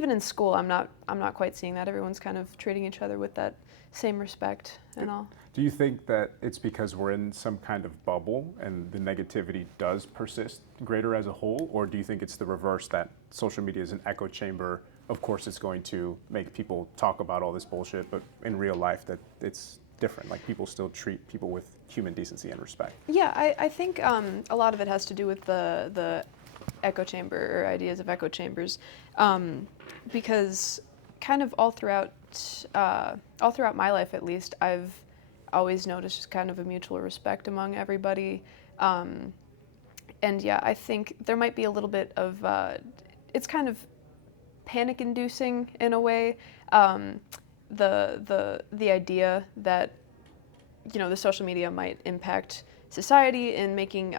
in school, I'm not quite seeing that. Everyone's kind of treating each other with that same respect and all. Do you think that it's because we're in some kind of bubble and the negativity does persist greater as a whole, or do you think it's the reverse, that social media is an echo chamber? Of course, it's going to make people talk about all this bullshit, but in real life, that it's different. Like, people still treat people with human decency and respect. Yeah, I think a lot of it has to do with the echo chamber or ideas of echo chambers, because kind of all throughout my life, at least, I've always noticed just kind of a mutual respect among everybody, and yeah, I think there might be a little bit of it's kind of panic-inducing in a way, the idea that the social media might impact society in making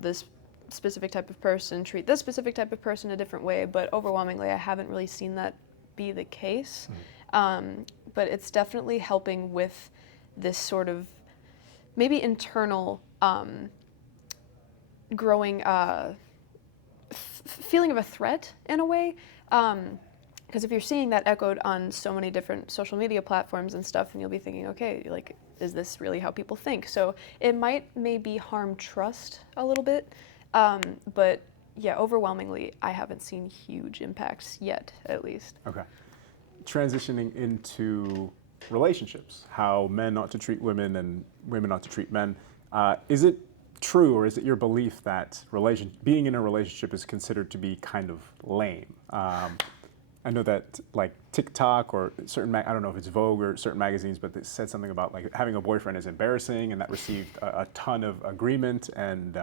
this specific type of person treat this specific type of person a different way, but overwhelmingly I haven't really seen that be the case. But it's definitely helping with this sort of maybe internal growing feeling of a threat in a way. Because if you're seeing that echoed on so many different social media platforms and stuff, and you'll be thinking, okay, like, is this really how people think? So it might maybe harm trust a little bit. But yeah, overwhelmingly, I haven't seen huge impacts yet, at least. Okay. Transitioning into relationships, how men ought to treat women and women ought to treat men. Is it true, or is it your belief that being in a relationship is considered to be kind of lame? I know that like TikTok or certain, I don't know if it's Vogue or certain magazines, but it said something about like having a boyfriend is embarrassing, and that received a ton of agreement, and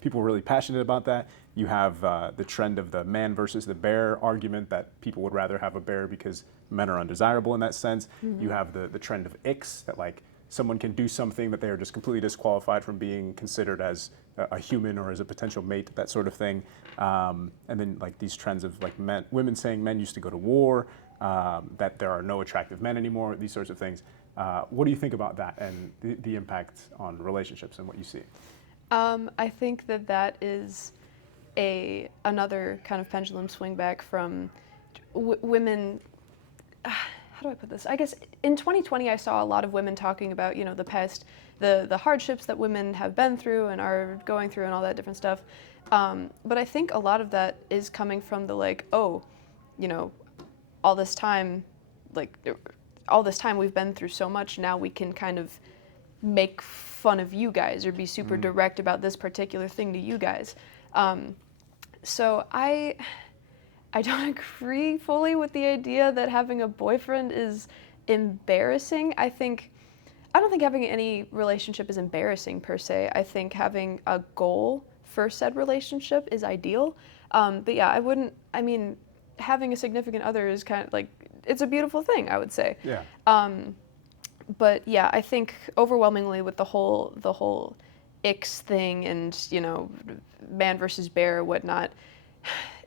people were really passionate about that. You have the trend of the man versus the bear argument, that people would rather have a bear because men are undesirable in that sense. You have the trend of icks, that like someone can do something that they are just completely disqualified from being considered as a human or as a potential mate, that sort of thing. And then like these trends of like women saying men used to go to war, that there are no attractive men anymore, these sorts of things. What do you think about that and the impact on relationships and what you see? I think that is another kind of pendulum swing back from women. How do I put this? I guess in 2020, I saw a lot of women talking about, the past, the hardships that women have been through and are going through and all that different stuff. But I think a lot of that is coming from the like, all this time, we've been through so much, now we can kind of make fun of you guys or be super direct about this particular thing to you guys. So I don't agree fully with the idea that having a boyfriend is embarrassing. I don't think having any relationship is embarrassing per se. I think having a goal for said relationship is ideal. But yeah, I mean, having a significant other is kind of like, it's a beautiful thing, I would say. Yeah. But yeah, I think overwhelmingly with the whole icks thing and, you know, man versus bear or whatnot,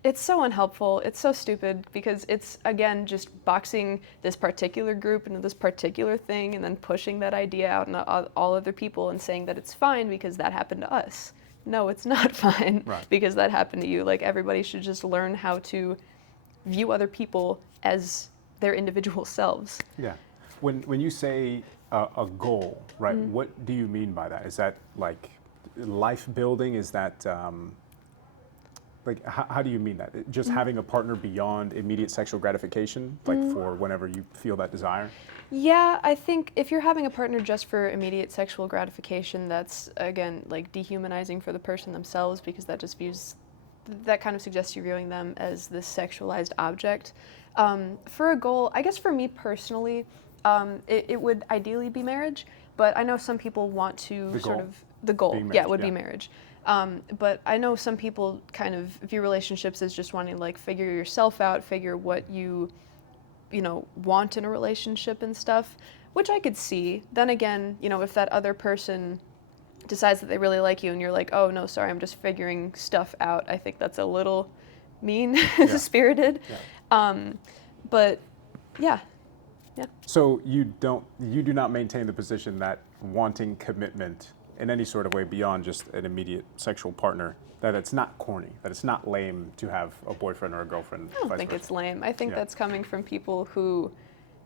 it's so unhelpful. It's so stupid because it's, again, just boxing this particular group into this particular thing and then pushing that idea out on all other people and saying that it's fine because that happened to us. No, it's not fine Right. because that happened to you. Like, everybody should just learn how to view other people as their individual selves. Yeah. When you say a goal, right? Mm-hmm. What do you mean by that? Is that like life building? Is that like how do you mean that? Just having a partner beyond immediate sexual gratification, like for whenever you feel that desire? Yeah, I think if you're having a partner just for immediate sexual gratification, that's, again, like dehumanizing for the person themselves because that kind of suggests you're viewing them as this sexualized object. For a goal, I guess for me personally, it would ideally be marriage, but I know some people want to the goal, Being yeah, marriage, would yeah. be marriage. But I know some people kind of view relationships as just wanting to like figure yourself out, figure what you know, want in a relationship and stuff, which I could see. Then again, you know, if that other person decides that they really like you and you're like, oh no, sorry, I'm just figuring stuff out, I think that's a little mean spirited. Yeah. But yeah. So you do not maintain the position that wanting commitment in any sort of way beyond just an immediate sexual partner, that it's not corny, that it's not lame to have a boyfriend or a girlfriend. I don't think it's lame. I think that's coming from people who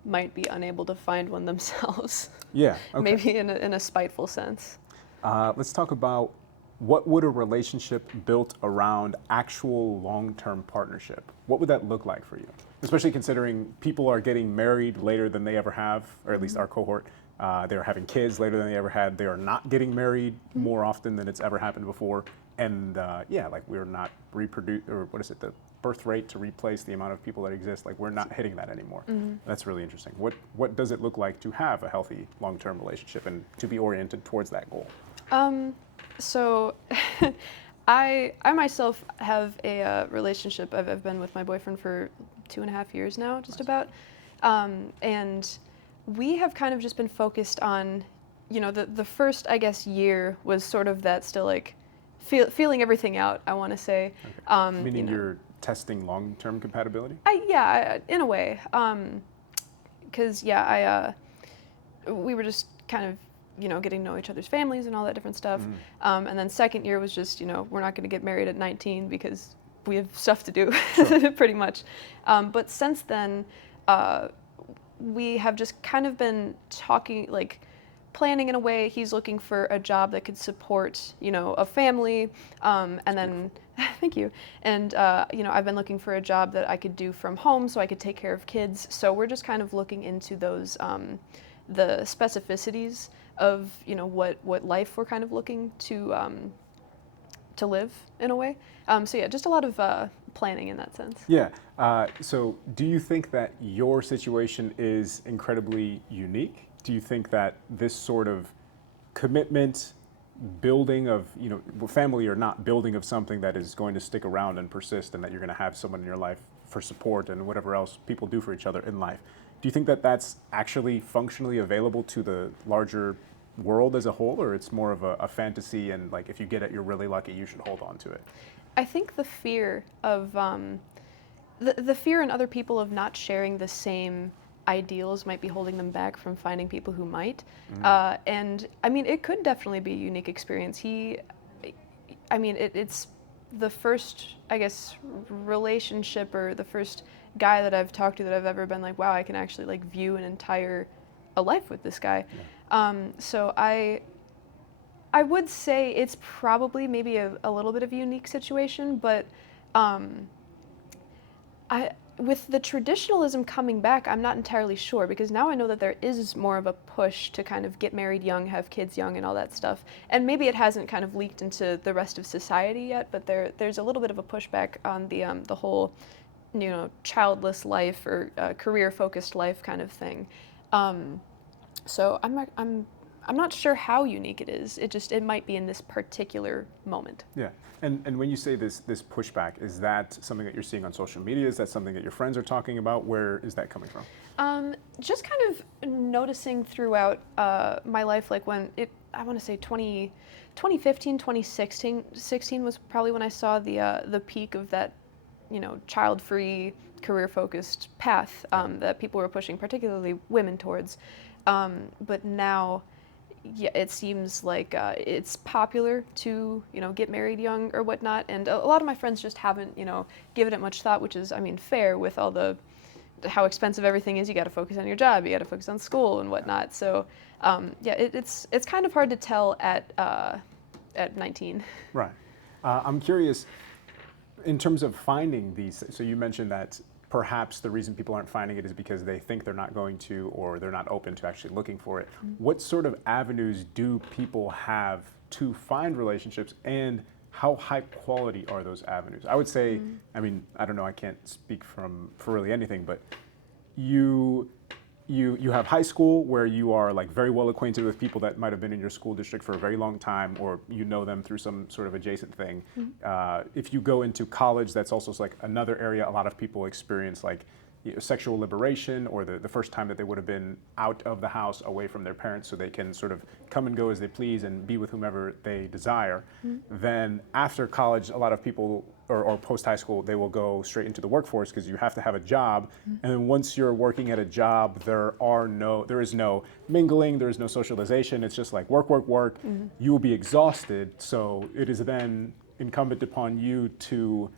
might be unable to find one themselves. Yeah. Okay. Maybe in a spiteful sense. Let's talk about what would a relationship built around actual long-term partnership, what would that look like for you? Especially considering people are getting married later than they ever have, or at least our cohort. They're having kids later than they ever had. They are not getting married more often than it's ever happened before. And like we're not the birth rate to replace the amount of people that exist. Like we're not hitting that anymore. That's really interesting. What does it look like to have a healthy long-term relationship and to be oriented towards that goal? So I myself have a relationship. I've been with my boyfriend for 2.5 years now, just about. And we have kind of just been focused on, you know, the first, I guess, year was sort of that still like feeling everything out, I want to say. Okay. Meaning you're testing long-term compatibility? In a way. Because, we were just kind of, you know, getting to know each other's families and all that different stuff. And then second year was just, you know, we're not going to get married at 19 because we have stuff to do, sure. Pretty much. But since then, we have just kind of been talking, like, planning in a way. He's looking for a job that could support, you know, a family, and then, thank you. And, you know, I've been looking for a job that I could do from home so I could take care of kids. So we're just kind of looking into those, the specificities of, you know, what life we're kind of looking to live in a way. So yeah, just a lot of planning in that sense. Yeah. So do you think that your situation is incredibly unique? Do you think that this sort of commitment, building of, you know, family or not, building of something that is going to stick around and persist and that you're going to have someone in your life for support and whatever else people do for each other in life, do you think that that's actually functionally available to the larger world as a whole, or it's more of a fantasy and like if you get it, you're really lucky, you should hold on to it? I think the fear of, the fear in other people of not sharing the same ideals might be holding them back from finding people who might. And I mean, it could definitely be a unique experience. It's the first, I guess, relationship or the first guy that I've talked to that I've ever been like, wow, I can actually like view a life with this guy. Yeah. So I would say it's probably maybe a little bit of a unique situation, but with the traditionalism coming back, I'm not entirely sure, because now I know that there is more of a push to kind of get married young, have kids young, and all that stuff. And maybe it hasn't kind of leaked into the rest of society yet, but there's a little bit of a pushback on the whole childless life or career-focused life kind of thing. So I'm not sure how unique it is. It might be in this particular moment. Yeah. And when you say this pushback, is that something that you're seeing on social media? Is that something that your friends are talking about? Where is that coming from? Just kind of noticing throughout my life, like I want to say 2015, 2016 was probably when I saw the peak of that, child-free, career-focused path that people were pushing, particularly women towards. But now, yeah, it seems like it's popular to, get married young or whatnot. And a lot of my friends just haven't, given it much thought, which is, fair with all how expensive everything is. You got to focus on your job, you got to focus on school and whatnot. So, yeah, it's kind of hard to tell at 19. Right. I'm curious, in terms of finding these, so you mentioned that perhaps the reason people aren't finding it is because they think they're not going to, or they're not open to actually looking for it. What sort of avenues do people have to find relationships, and how high quality are those avenues? I would say, I mean, I don't know, I can't speak for really anything, but you have high school where you are like very well acquainted with people that might have been in your school district for a very long time, or you know them through some sort of adjacent thing. If you go into college, that's also like another area a lot of people experience, like sexual liberation, or the first time that they would have been out of the house away from their parents, so they can sort of come and go as they please and be with whomever they desire. Then after college, a lot of people, or post high school, they will go straight into the workforce because you have to have a job. And then once you're working at a job, there is no mingling, there is no socialization. It's just like work, work, work. You will be exhausted. So it is then incumbent upon you to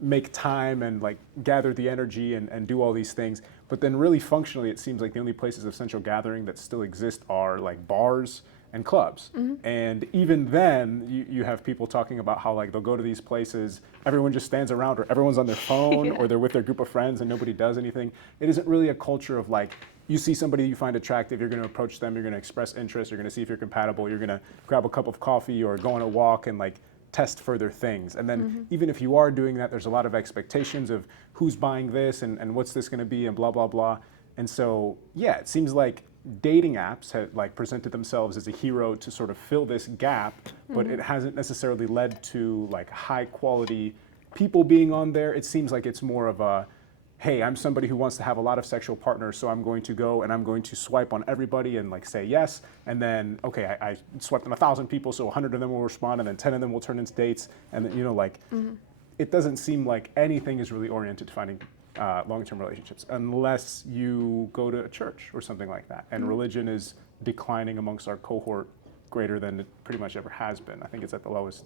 make time and like gather the energy and do all these things. But then really functionally, it seems like the only places of social gathering that still exist are like bars and clubs. And even then, you have people talking about how like they'll go to these places, everyone just stands around, or everyone's on their phone, or they're with their group of friends and nobody does anything. It isn't really a culture of like, you see somebody you find attractive, you're going to approach them, you're going to express interest, you're going to see if you're compatible, you're going to grab a cup of coffee or go on a walk and like test further things. And then even if you are doing that, there's a lot of expectations of who's buying this and what's this going to be and blah, blah, blah. And so, yeah, it seems like dating apps have like presented themselves as a hero to sort of fill this gap, but it hasn't necessarily led to like high quality people being on there. It seems like it's more of a, hey, I'm somebody who wants to have a lot of sexual partners, so I'm going to go and I'm going to swipe on everybody and like say yes, and then okay, I swiped on 1,000 people, so 100 of them will respond, and then 10 of them will turn into dates, and then, like it doesn't seem like anything is really oriented to finding long-term relationships unless you go to a church or something like that. And religion is declining amongst our cohort greater than it pretty much ever has been. I think it's at the lowest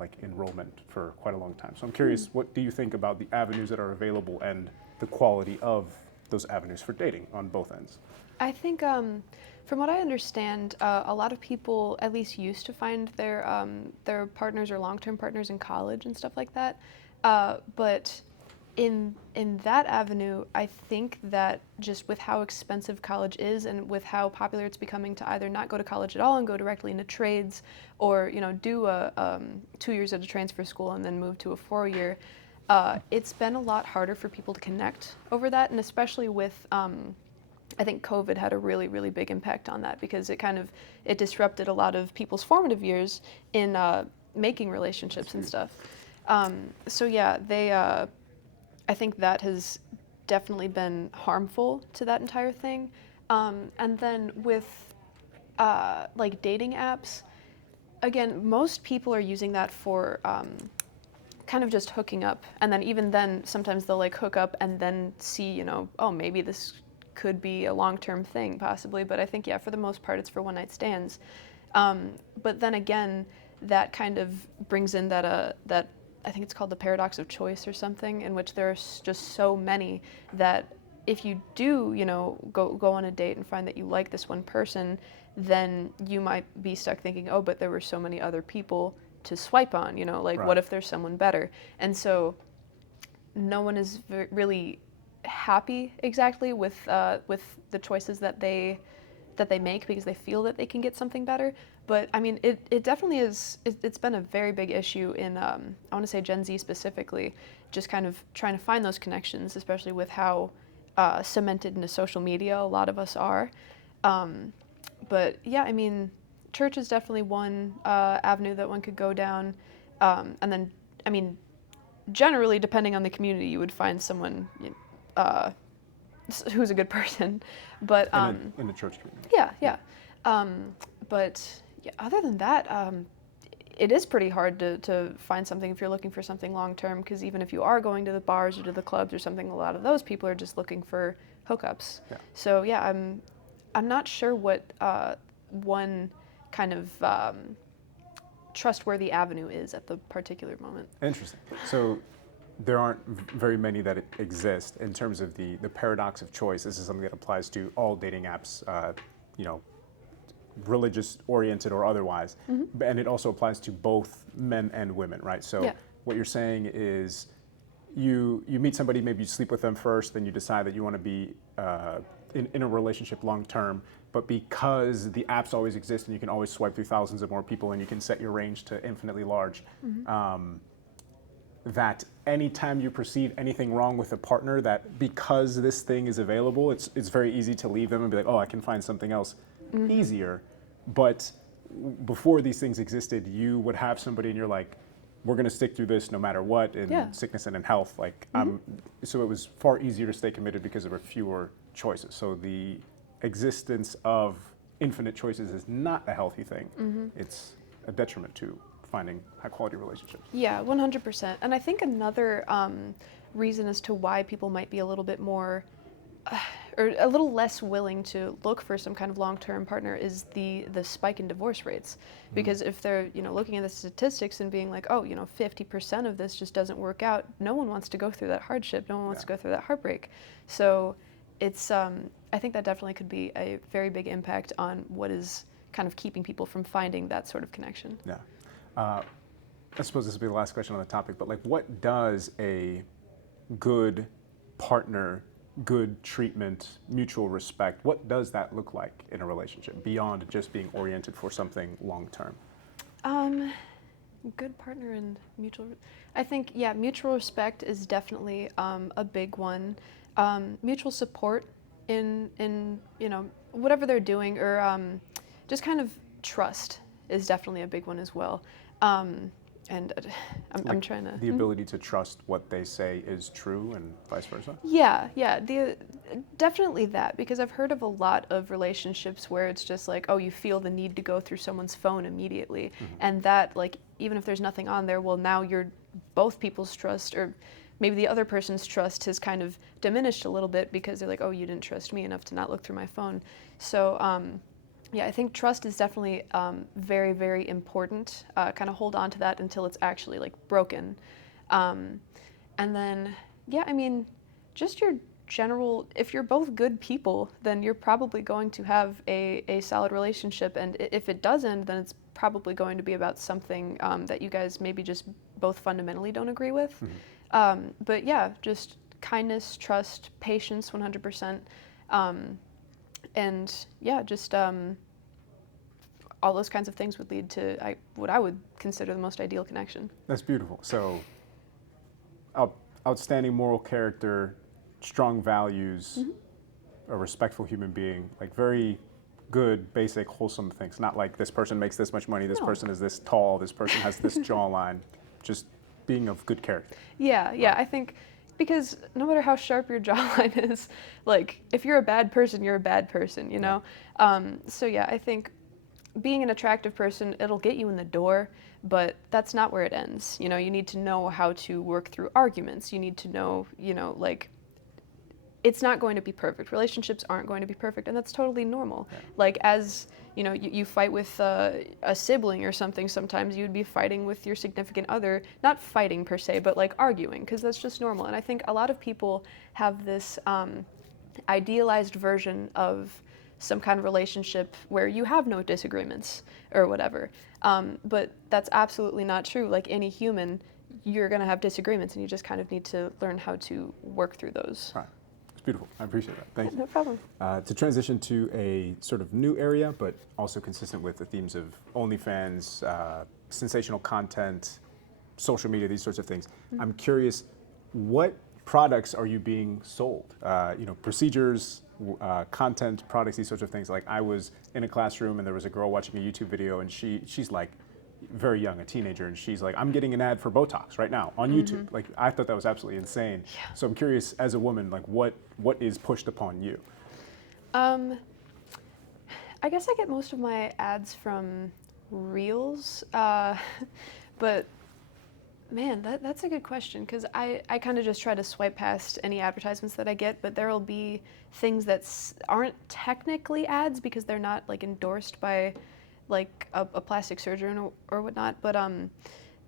like enrollment for quite a long time. So I'm curious, what do you think about the avenues that are available and the quality of those avenues for dating on both ends? I think, from what I understand, a lot of people at least used to find their partners or long-term partners in college and stuff like that. But in that avenue, I think that just with how expensive college is and with how popular it's becoming to either not go to college at all and go directly into trades, or do a 2 years at a transfer school and then move to a 4-year, it's been a lot harder for people to connect over that, and especially with I think COVID had a really, really big impact on that, because it disrupted a lot of people's formative years in making relationships and stuff. So yeah, I think that has definitely been harmful to that entire thing. And then with like dating apps, again, most people are using that for kind of just hooking up. And then even then, sometimes they'll like hook up and then see, oh, maybe this could be a long-term thing possibly. But I think, yeah, for the most part, it's for one-night stands. But then again, that kind of brings in that I think it's called the paradox of choice or something, in which there's just so many that if you do, go on a date and find that you like this one person, then you might be stuck thinking, oh, but there were so many other people to swipe on, like Right. What if there's someone better? And so no one is really happy exactly with the choices that they that they make because they feel that they can get something better. But I mean, it definitely is, it's been a very big issue in, I want to say Gen Z specifically, just kind of trying to find those connections, especially with how cemented into social media a lot of us are. But yeah, I mean, church is definitely one avenue that one could go down. And then, I mean, generally, depending on the community, you would find someone who's a good person. But in the church community. yeah. But yeah, other than that, it is pretty hard to find something if you're looking for something long term. Because even if you are going to the bars or to the clubs or something, a lot of those people are just looking for hookups. Yeah. So yeah, I'm not sure what one kind of trustworthy avenue is at the particular moment. Interesting. So there aren't very many that exist in terms of the paradox of choice. This is something that applies to all dating apps, religious oriented or otherwise. And it also applies to both men and women, right? So what you're saying is you meet somebody, maybe you sleep with them first, then you decide that you want to be in a relationship long term. But because the apps always exist and you can always swipe through thousands of more people and you can set your range to infinitely large, that anytime you perceive anything wrong with a partner, that because this thing is available, it's very easy to leave them and be like, oh, I can find something else easier. But before these things existed, you would have somebody and you're like, we're going to stick through this no matter what, in sickness and in health. Like, so it was far easier to stay committed because there were fewer choices. So the existence of infinite choices is not a healthy thing. It's a detriment to finding high quality relationships. Yeah, 100%. And I think another reason as to why people might be a little bit more or a little less willing to look for some kind of long-term partner is the spike in divorce rates. Because if they're, looking at the statistics and being like, oh, 50% of this just doesn't work out, no one wants to go through that hardship. No one wants to go through that heartbreak. So it's, I think that definitely could be a very big impact on what is kind of keeping people from finding that sort of connection. Yeah. I suppose this will be the last question on the topic, but like, what does a good partner, good treatment, mutual respect, what does that look like in a relationship beyond just being oriented for something long term? Good partner and mutual, I think, mutual respect is definitely a big one. Mutual support in whatever they're doing, or just kind of trust is definitely a big one as well. And I'm trying to... The ability to trust what they say is true and vice versa? Yeah, definitely that, because I've heard of a lot of relationships where it's just like, oh, you feel the need to go through someone's phone immediately. And that, like, even if there's nothing on there, well, now both people's trust, or maybe the other person's trust, has kind of diminished a little bit because they're like, oh, you didn't trust me enough to not look through my phone. So, I think trust is definitely very, very important. Kind of hold on to that until it's actually like broken. And then, just your general, if you're both good people, then you're probably going to have a solid relationship. And if it doesn't, then it's probably going to be about something that you guys maybe just both fundamentally don't agree with. But yeah, just kindness, trust, patience, 100%. And yeah, just all those kinds of things would lead to what I would consider the most ideal connection. That's beautiful. So, outstanding moral character, strong values, a respectful human being, like very good, basic, wholesome things. Not like this person makes this much money, this person is this tall, this person has this jawline. Just being of good character. Yeah, I think, because no matter how sharp your jawline is, like, if you're a bad person, you're a bad person, So yeah, I think being an attractive person, it'll get you in the door, but that's not where it ends. You need to know how to work through arguments. You need to know, like, it's not going to be perfect. Relationships aren't going to be perfect, and that's totally normal. Yeah. Like, as you fight with a sibling or something, sometimes you'd be fighting with your significant other, not fighting per se, but like arguing, because that's just normal. And I think a lot of people have this idealized version of some kind of relationship where you have no disagreements or whatever. But that's absolutely not true. Like any human, you're going to have disagreements, and you just kind of need to learn how to work through those. Right. beautiful. I appreciate that. Thank you. No problem. To transition to a sort of new area, but also consistent with the themes of OnlyFans, sensational content, social media, these sorts of things. I'm curious, what products are you being sold? Procedures, content, products, these sorts of things. Like I was in a classroom and there was a girl watching a YouTube video and she's like very young, a teenager, and she's like, I'm getting an ad for Botox right now on YouTube. Like I thought that was absolutely insane. Yeah. So I'm curious, as a woman, like what is pushed upon you? I guess I get most of my ads from Reels, but man, that's a good question, because I kind of just try to swipe past any advertisements that I get, but there will be things that aren't technically ads because they're not like endorsed by like a plastic surgeon or whatnot, but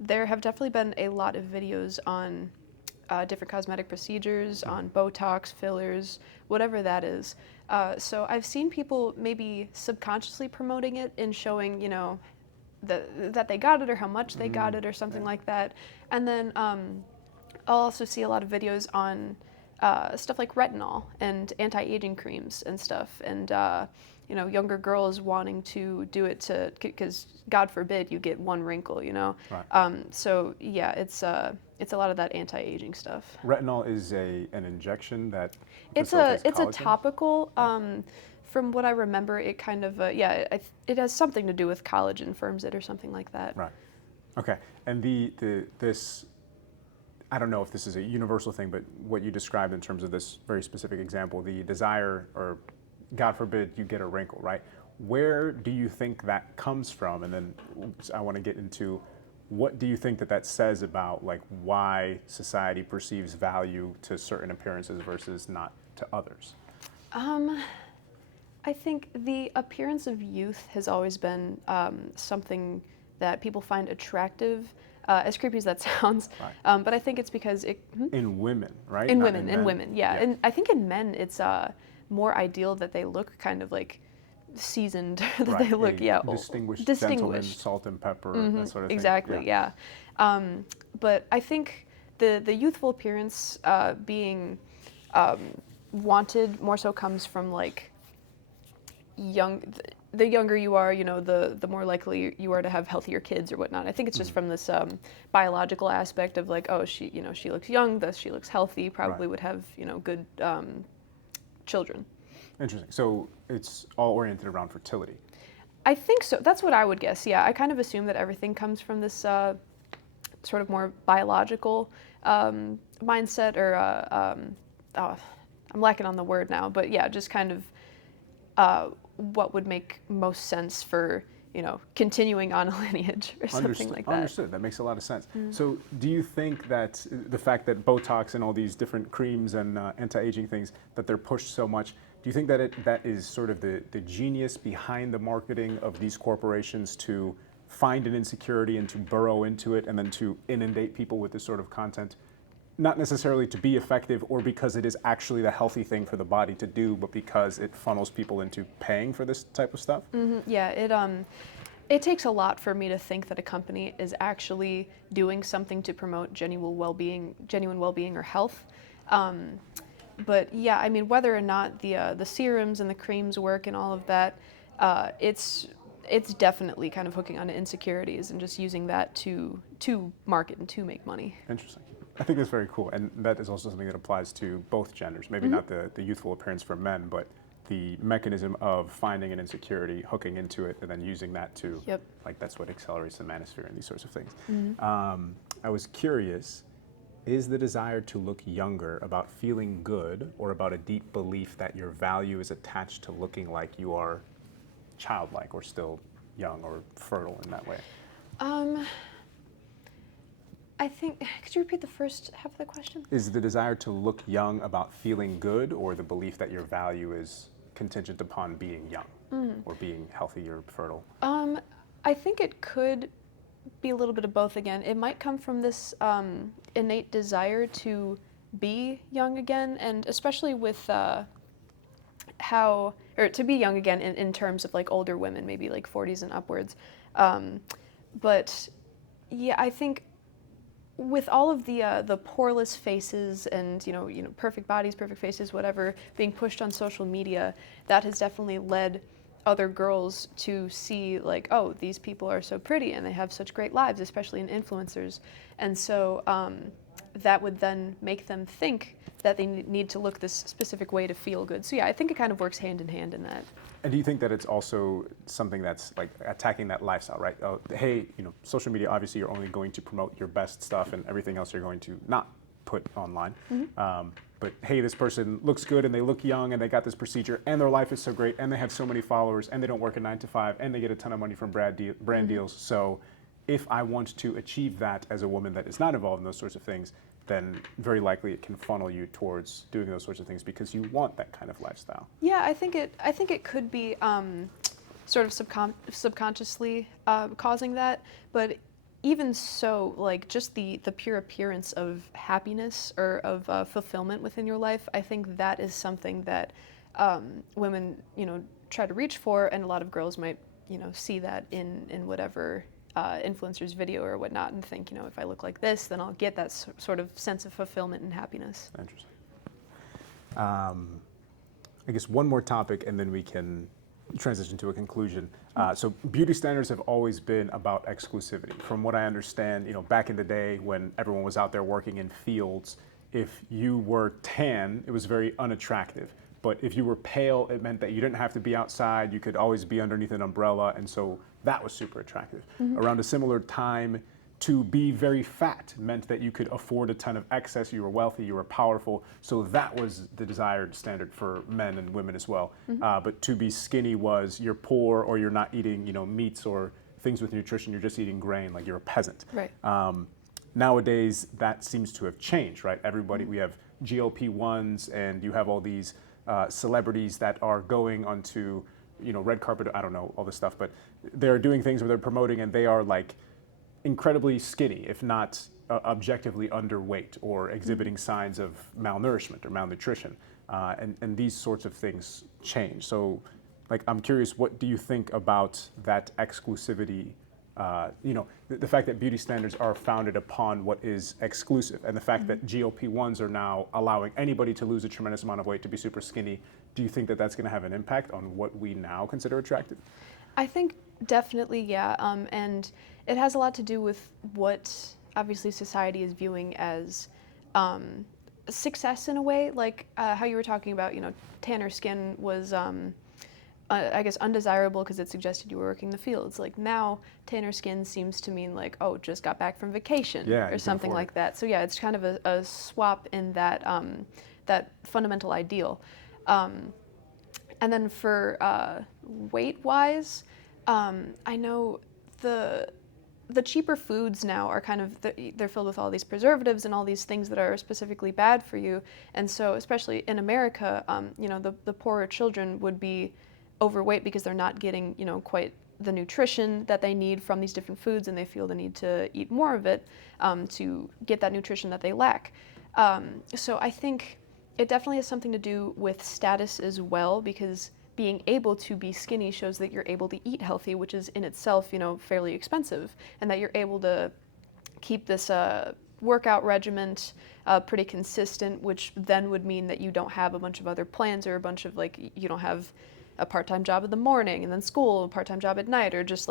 there have definitely been a lot of videos on different cosmetic procedures, on Botox, fillers, whatever that is. So I've seen people maybe subconsciously promoting it and showing, that they got it or how much they got it or something like that. And then I'll also see a lot of videos on stuff like retinol and anti-aging creams and stuff, and younger girls wanting to do it because God forbid you get one wrinkle, Right. So yeah, it's a lot of that anti-aging stuff. Retinol is an injection that It's facilitates a collagen? topical. From what I remember, it kind of it has something to do with collagen, firms it or something like that. Right. Okay. And this, I don't know if this is a universal thing, but what you described in terms of this very specific example, the desire, or God forbid you get a wrinkle, right? Where do you think that comes from? And then I want to get into, what do you think that says about like why society perceives value to certain appearances versus not to others? I think the appearance of youth has always been something that people find attractive, as creepy as that sounds. Right. But I think it's because it... In women, right? In Not women, men? yeah. And I think in men, it's more ideal that they look kind of like seasoned, that Right. they look, Distinguished gentleman, salt and pepper, that sort of thing. Exactly, yeah. But I think the youthful appearance being wanted more so comes from like the younger you are, the more likely you are to have healthier kids or whatnot. I think it's just from this biological aspect of like, oh, she looks young, thus she looks healthy, probably Right. would have, good children. Interesting. So it's all oriented around fertility. I think so. That's what I would guess. Yeah, I kind of assume that everything comes from this sort of more biological mindset, or I'm lacking on the word now, but yeah, just kind of what would make most sense for continuing on a lineage or something like that. Understood. That makes a lot of sense. So do you think that the fact that Botox and all these different creams and anti-aging things, that they're pushed so much, do you think that that is sort of the genius behind the marketing of these corporations to find an insecurity and to burrow into it and then to inundate people with this sort of content? Not necessarily to be effective or because it is actually the healthy thing for the body to do, but because it funnels people into paying for this type of stuff? Yeah, it takes a lot for me to think that a company is actually doing something to promote genuine well-being or health. But yeah, I mean, whether or not the serums and the creams work and all of that, it's definitely kind of hooking onto insecurities and just using that to market and to make money. Interesting. I think that's very cool, and that is also something that applies to both genders. Maybe not the youthful appearance for men, but the mechanism of finding an insecurity, hooking into it, and then using that to, like, that's what accelerates the manosphere and these sorts of things. I was curious, is the desire to look younger about feeling good or about a deep belief that your value is attached to looking like you are childlike or still young or fertile in that way? I think, could you repeat the first half of the question? Is the desire to look young about feeling good, or the belief that your value is contingent upon being young or being healthy or fertile? I think it could be a little bit of both again. It might come from this innate desire to be young again, and especially with to be young again in terms of like older women, maybe like 40s and upwards. But yeah, I think with all of the poreless faces and perfect bodies, perfect faces, whatever, being pushed on social media, that has definitely led other girls to see like, oh, these people are so pretty and they have such great lives, especially in influencers, and so that would then make them think that they need to look this specific way to feel good. So yeah, I think it kind of works hand in hand in that. And do you think that it's also something that's like attacking that lifestyle, right? Hey, social media, obviously you're only going to promote your best stuff and everything else you're going to not put online. But hey, this person looks good and they look young and they got this procedure and their life is so great and they have so many followers and they don't work a 9 to 5 and they get a ton of money from brand deals. So if I want to achieve that as a woman that is not involved in those sorts of things, then very likely it can funnel you towards doing those sorts of things because you want that kind of lifestyle. Yeah, I think it could be sort of subconsciously causing that, but even so, like just the pure appearance of happiness or of fulfillment within your life, I think that is something that women try to reach for, and a lot of girls might see that in whatever influencer's video or whatnot and think, if I look like this, then I'll get that sort of sense of fulfillment and happiness. Interesting. I guess one more topic and then we can transition to a conclusion. So beauty standards have always been about exclusivity. From what I understand, back in the day when everyone was out there working in fields, if you were tan, it was very unattractive. But if you were pale, it meant that you didn't have to be outside. You could always be underneath an umbrella. And so that was super attractive. Around a similar time, to be very fat meant that you could afford a ton of excess. You were wealthy, you were powerful. So that was the desired standard for men and women as well. But to be skinny was you're poor or you're not eating meats or things with nutrition. You're just eating grain, like you're a peasant. Right. Nowadays, that seems to have changed, right? Everybody, we have GLP-1s and you have all these celebrities that are going onto, red carpet, I don't know, all this stuff, but they're doing things where they're promoting and they are like incredibly skinny, if not objectively underweight or exhibiting signs of malnourishment or malnutrition. And these sorts of things change. So like, I'm curious, what do you think about that exclusivity? The fact that beauty standards are founded upon what is exclusive and the fact that GLP-1s are now allowing anybody to lose a tremendous amount of weight to be super skinny. Do you think that that's going to have an impact on what we now consider attractive? I think definitely, yeah. And it has a lot to do with what obviously society is viewing as success in a way, like how you were talking about, tanner skin was I guess undesirable because it suggested you were working the fields. Like now, tanner skin seems to mean like, oh, just got back from vacation or something like that. So yeah, it's kind of a swap in that that fundamental ideal. And then for weight-wise, I know the cheaper foods now are kind of they're filled with all these preservatives and all these things that are specifically bad for you. And so, especially in America, the poorer children would be overweight because they're not getting, quite the nutrition that they need from these different foods, and they feel the need to eat more of it to get that nutrition that they lack. So I think it definitely has something to do with status as well, because being able to be skinny shows that you're able to eat healthy, which is in itself, fairly expensive, and that you're able to keep this workout regimen pretty consistent, which then would mean that you don't have a bunch of other plans or a bunch of you don't have a part-time job in the morning and then school, a part-time job at night, or just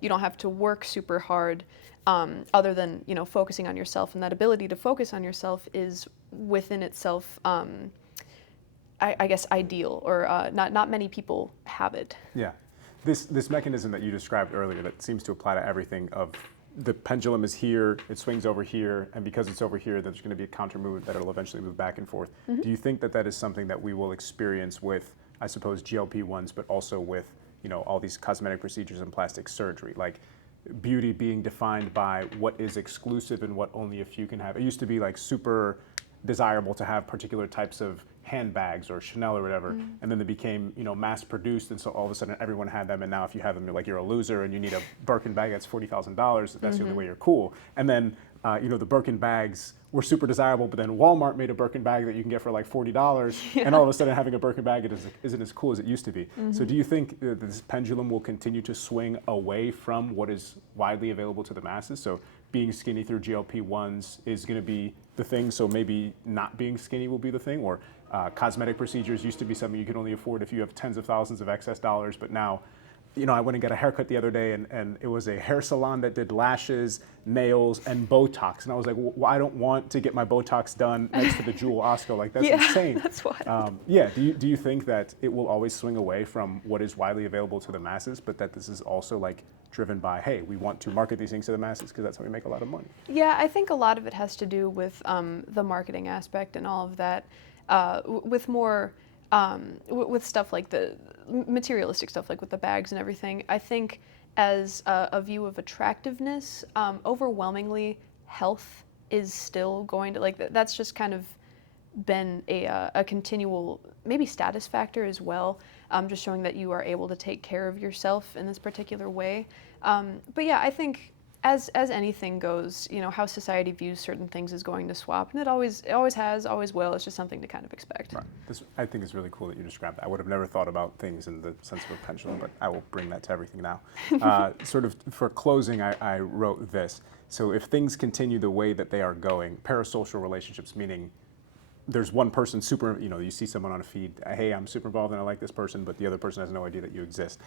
you don't have to work super hard other than, focusing on yourself. And that ability to focus on yourself is within itself, I guess, ideal, or not many people have it. Yeah. This mechanism that you described earlier that seems to apply to everything of the pendulum is here, it swings over here, and because it's over here, there's going to be a counter movement that it'll eventually move back and forth. Do you think that is something that we will experience with, I suppose, GLP-1s, but also with, all these cosmetic procedures and plastic surgery? Like beauty being defined by what is exclusive and what only a few can have. It used to be super desirable to have particular types of handbags or Chanel or whatever, and then they became, you know, mass produced, and so all of a sudden everyone had them, and now if you have them, you're like, you're a loser, and you need a Birkin bag that's $40,000. That's the only way you're cool. And then you know, the Birkin bags were super desirable, but then Walmart made a Birkin bag that you can get for like $40, and all of a sudden having a Birkin bag isn't as cool as it used to be. So do you think this pendulum will continue to swing away from what is widely available to the masses? So being skinny through GLP-1s is going to be the thing, so maybe not being skinny will be the thing, or cosmetic procedures used to be something you could only afford if you have tens of thousands of excess dollars, but now, you know, I went and got a haircut the other day, and it was a hair salon that did lashes, nails, and Botox. And I was like, well, I don't want to get my Botox done next to the Jewel Osco. Like, that's insane. That's wild. Yeah, do you think that it will always swing away from what is widely available to the masses, but that this is also like driven by, hey, we want to market these things to the masses because that's how we make a lot of money? Yeah, I think a lot of it has to do with the marketing aspect and all of that, with more, with stuff like the materialistic stuff, like with the bags and everything. I think as a view of attractiveness, overwhelmingly health is still going to, like, that's just kind of been a continual, maybe status factor as well, just showing that you are able to take care of yourself in this particular way. But yeah, I think as anything goes, you know, how society views certain things is going to swap, and it always has, always will. It's just something to kind of expect. Right. I think it's really cool that you described that. I would have never thought about things in the sense of a pendulum, but I will bring that to everything now. Sort of for closing, I wrote this. So if things continue the way that they are going, parasocial relationships, meaning there's one person super, you know, you see someone on a feed, hey, I'm super involved and I like this person, but the other person has no idea that you exist.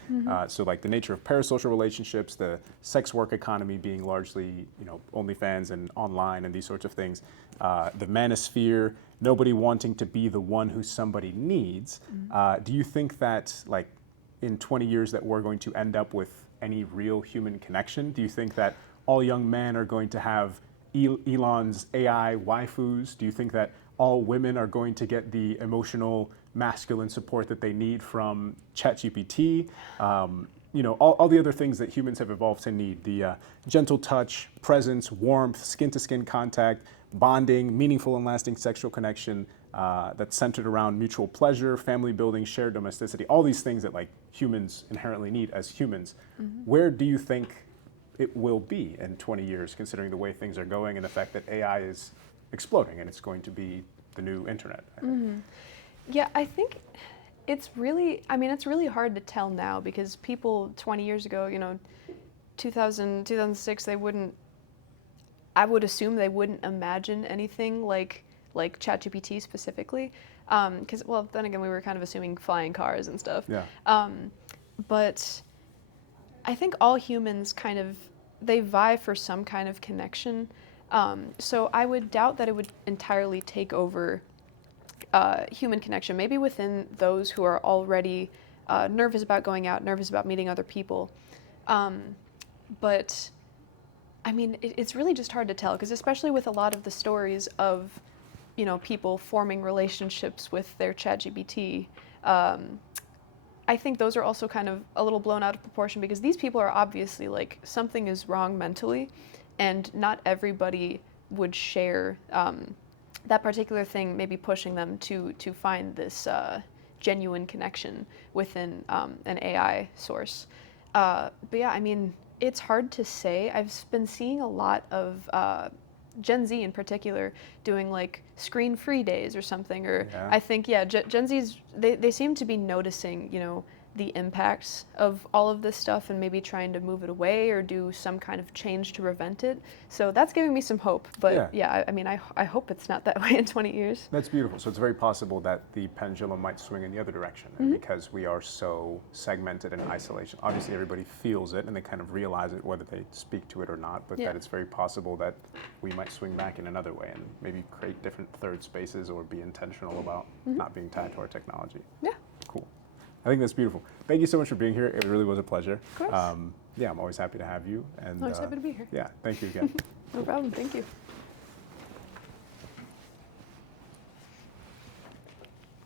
So like the nature of parasocial relationships, the sex work economy being largely, you know, OnlyFans and online and these sorts of things, the manosphere, nobody wanting to be the one who somebody needs. Do you think that like in 20 years that we're going to end up with any real human connection? Do you think that all young men are going to have Elon's AI waifus? Do you think that all women are going to get the emotional masculine support that they need from ChatGPT? You know, all the other things that humans have evolved to need, the gentle touch, presence, warmth, skin-to-skin contact, bonding, meaningful and lasting sexual connection that's centered around mutual pleasure, family building, shared domesticity, all these things that like humans inherently need as humans. Where do you think it will be in 20 years, considering the way things are going and the fact that AI is exploding and it's going to be the new internet? Yeah, I think it's really, I mean, it's really hard to tell now because people 20 years ago, you know, 2000, 2006, they wouldn't, I would assume they wouldn't imagine anything like ChatGPT specifically. Because, well, then again, we were kind of assuming flying cars and stuff. Yeah. But I think all humans kind of, they vie for some kind of connection. So I would doubt that it would entirely take over human connection, maybe within those who are already nervous about going out, nervous about meeting other people. But I mean, it's really just hard to tell, because especially with a lot of the stories of, you know, people forming relationships with their ChatGPT, I think those are also kind of a little blown out of proportion, because these people are obviously like, something is wrong mentally, and not everybody would share that particular thing, maybe pushing them to find this genuine connection within an AI source. But yeah, I mean, it's hard to say. I've been seeing a lot of Gen Z in particular doing like screen-free days or something, or Yeah. I think, yeah, Gen Z's, they seem to be noticing, you know, the impacts of all of this stuff and maybe trying to move it away or do some kind of change to prevent it. So that's giving me some hope. But yeah, I mean, I hope it's not that way in 20 years. That's beautiful. So it's very possible that the pendulum might swing in the other direction, and because we are so segmented in isolation. Obviously, everybody feels it and they kind of realize it, whether they speak to it or not, but that it's very possible that we might swing back in another way and maybe create different third spaces or be intentional about not being tied to our technology. Yeah. Cool. I think that's beautiful. Thank you so much for being here. It really was a pleasure. Of course. Yeah, I'm always happy to have you. And Always happy to be here. yeah, thank you again. No problem. Thank you.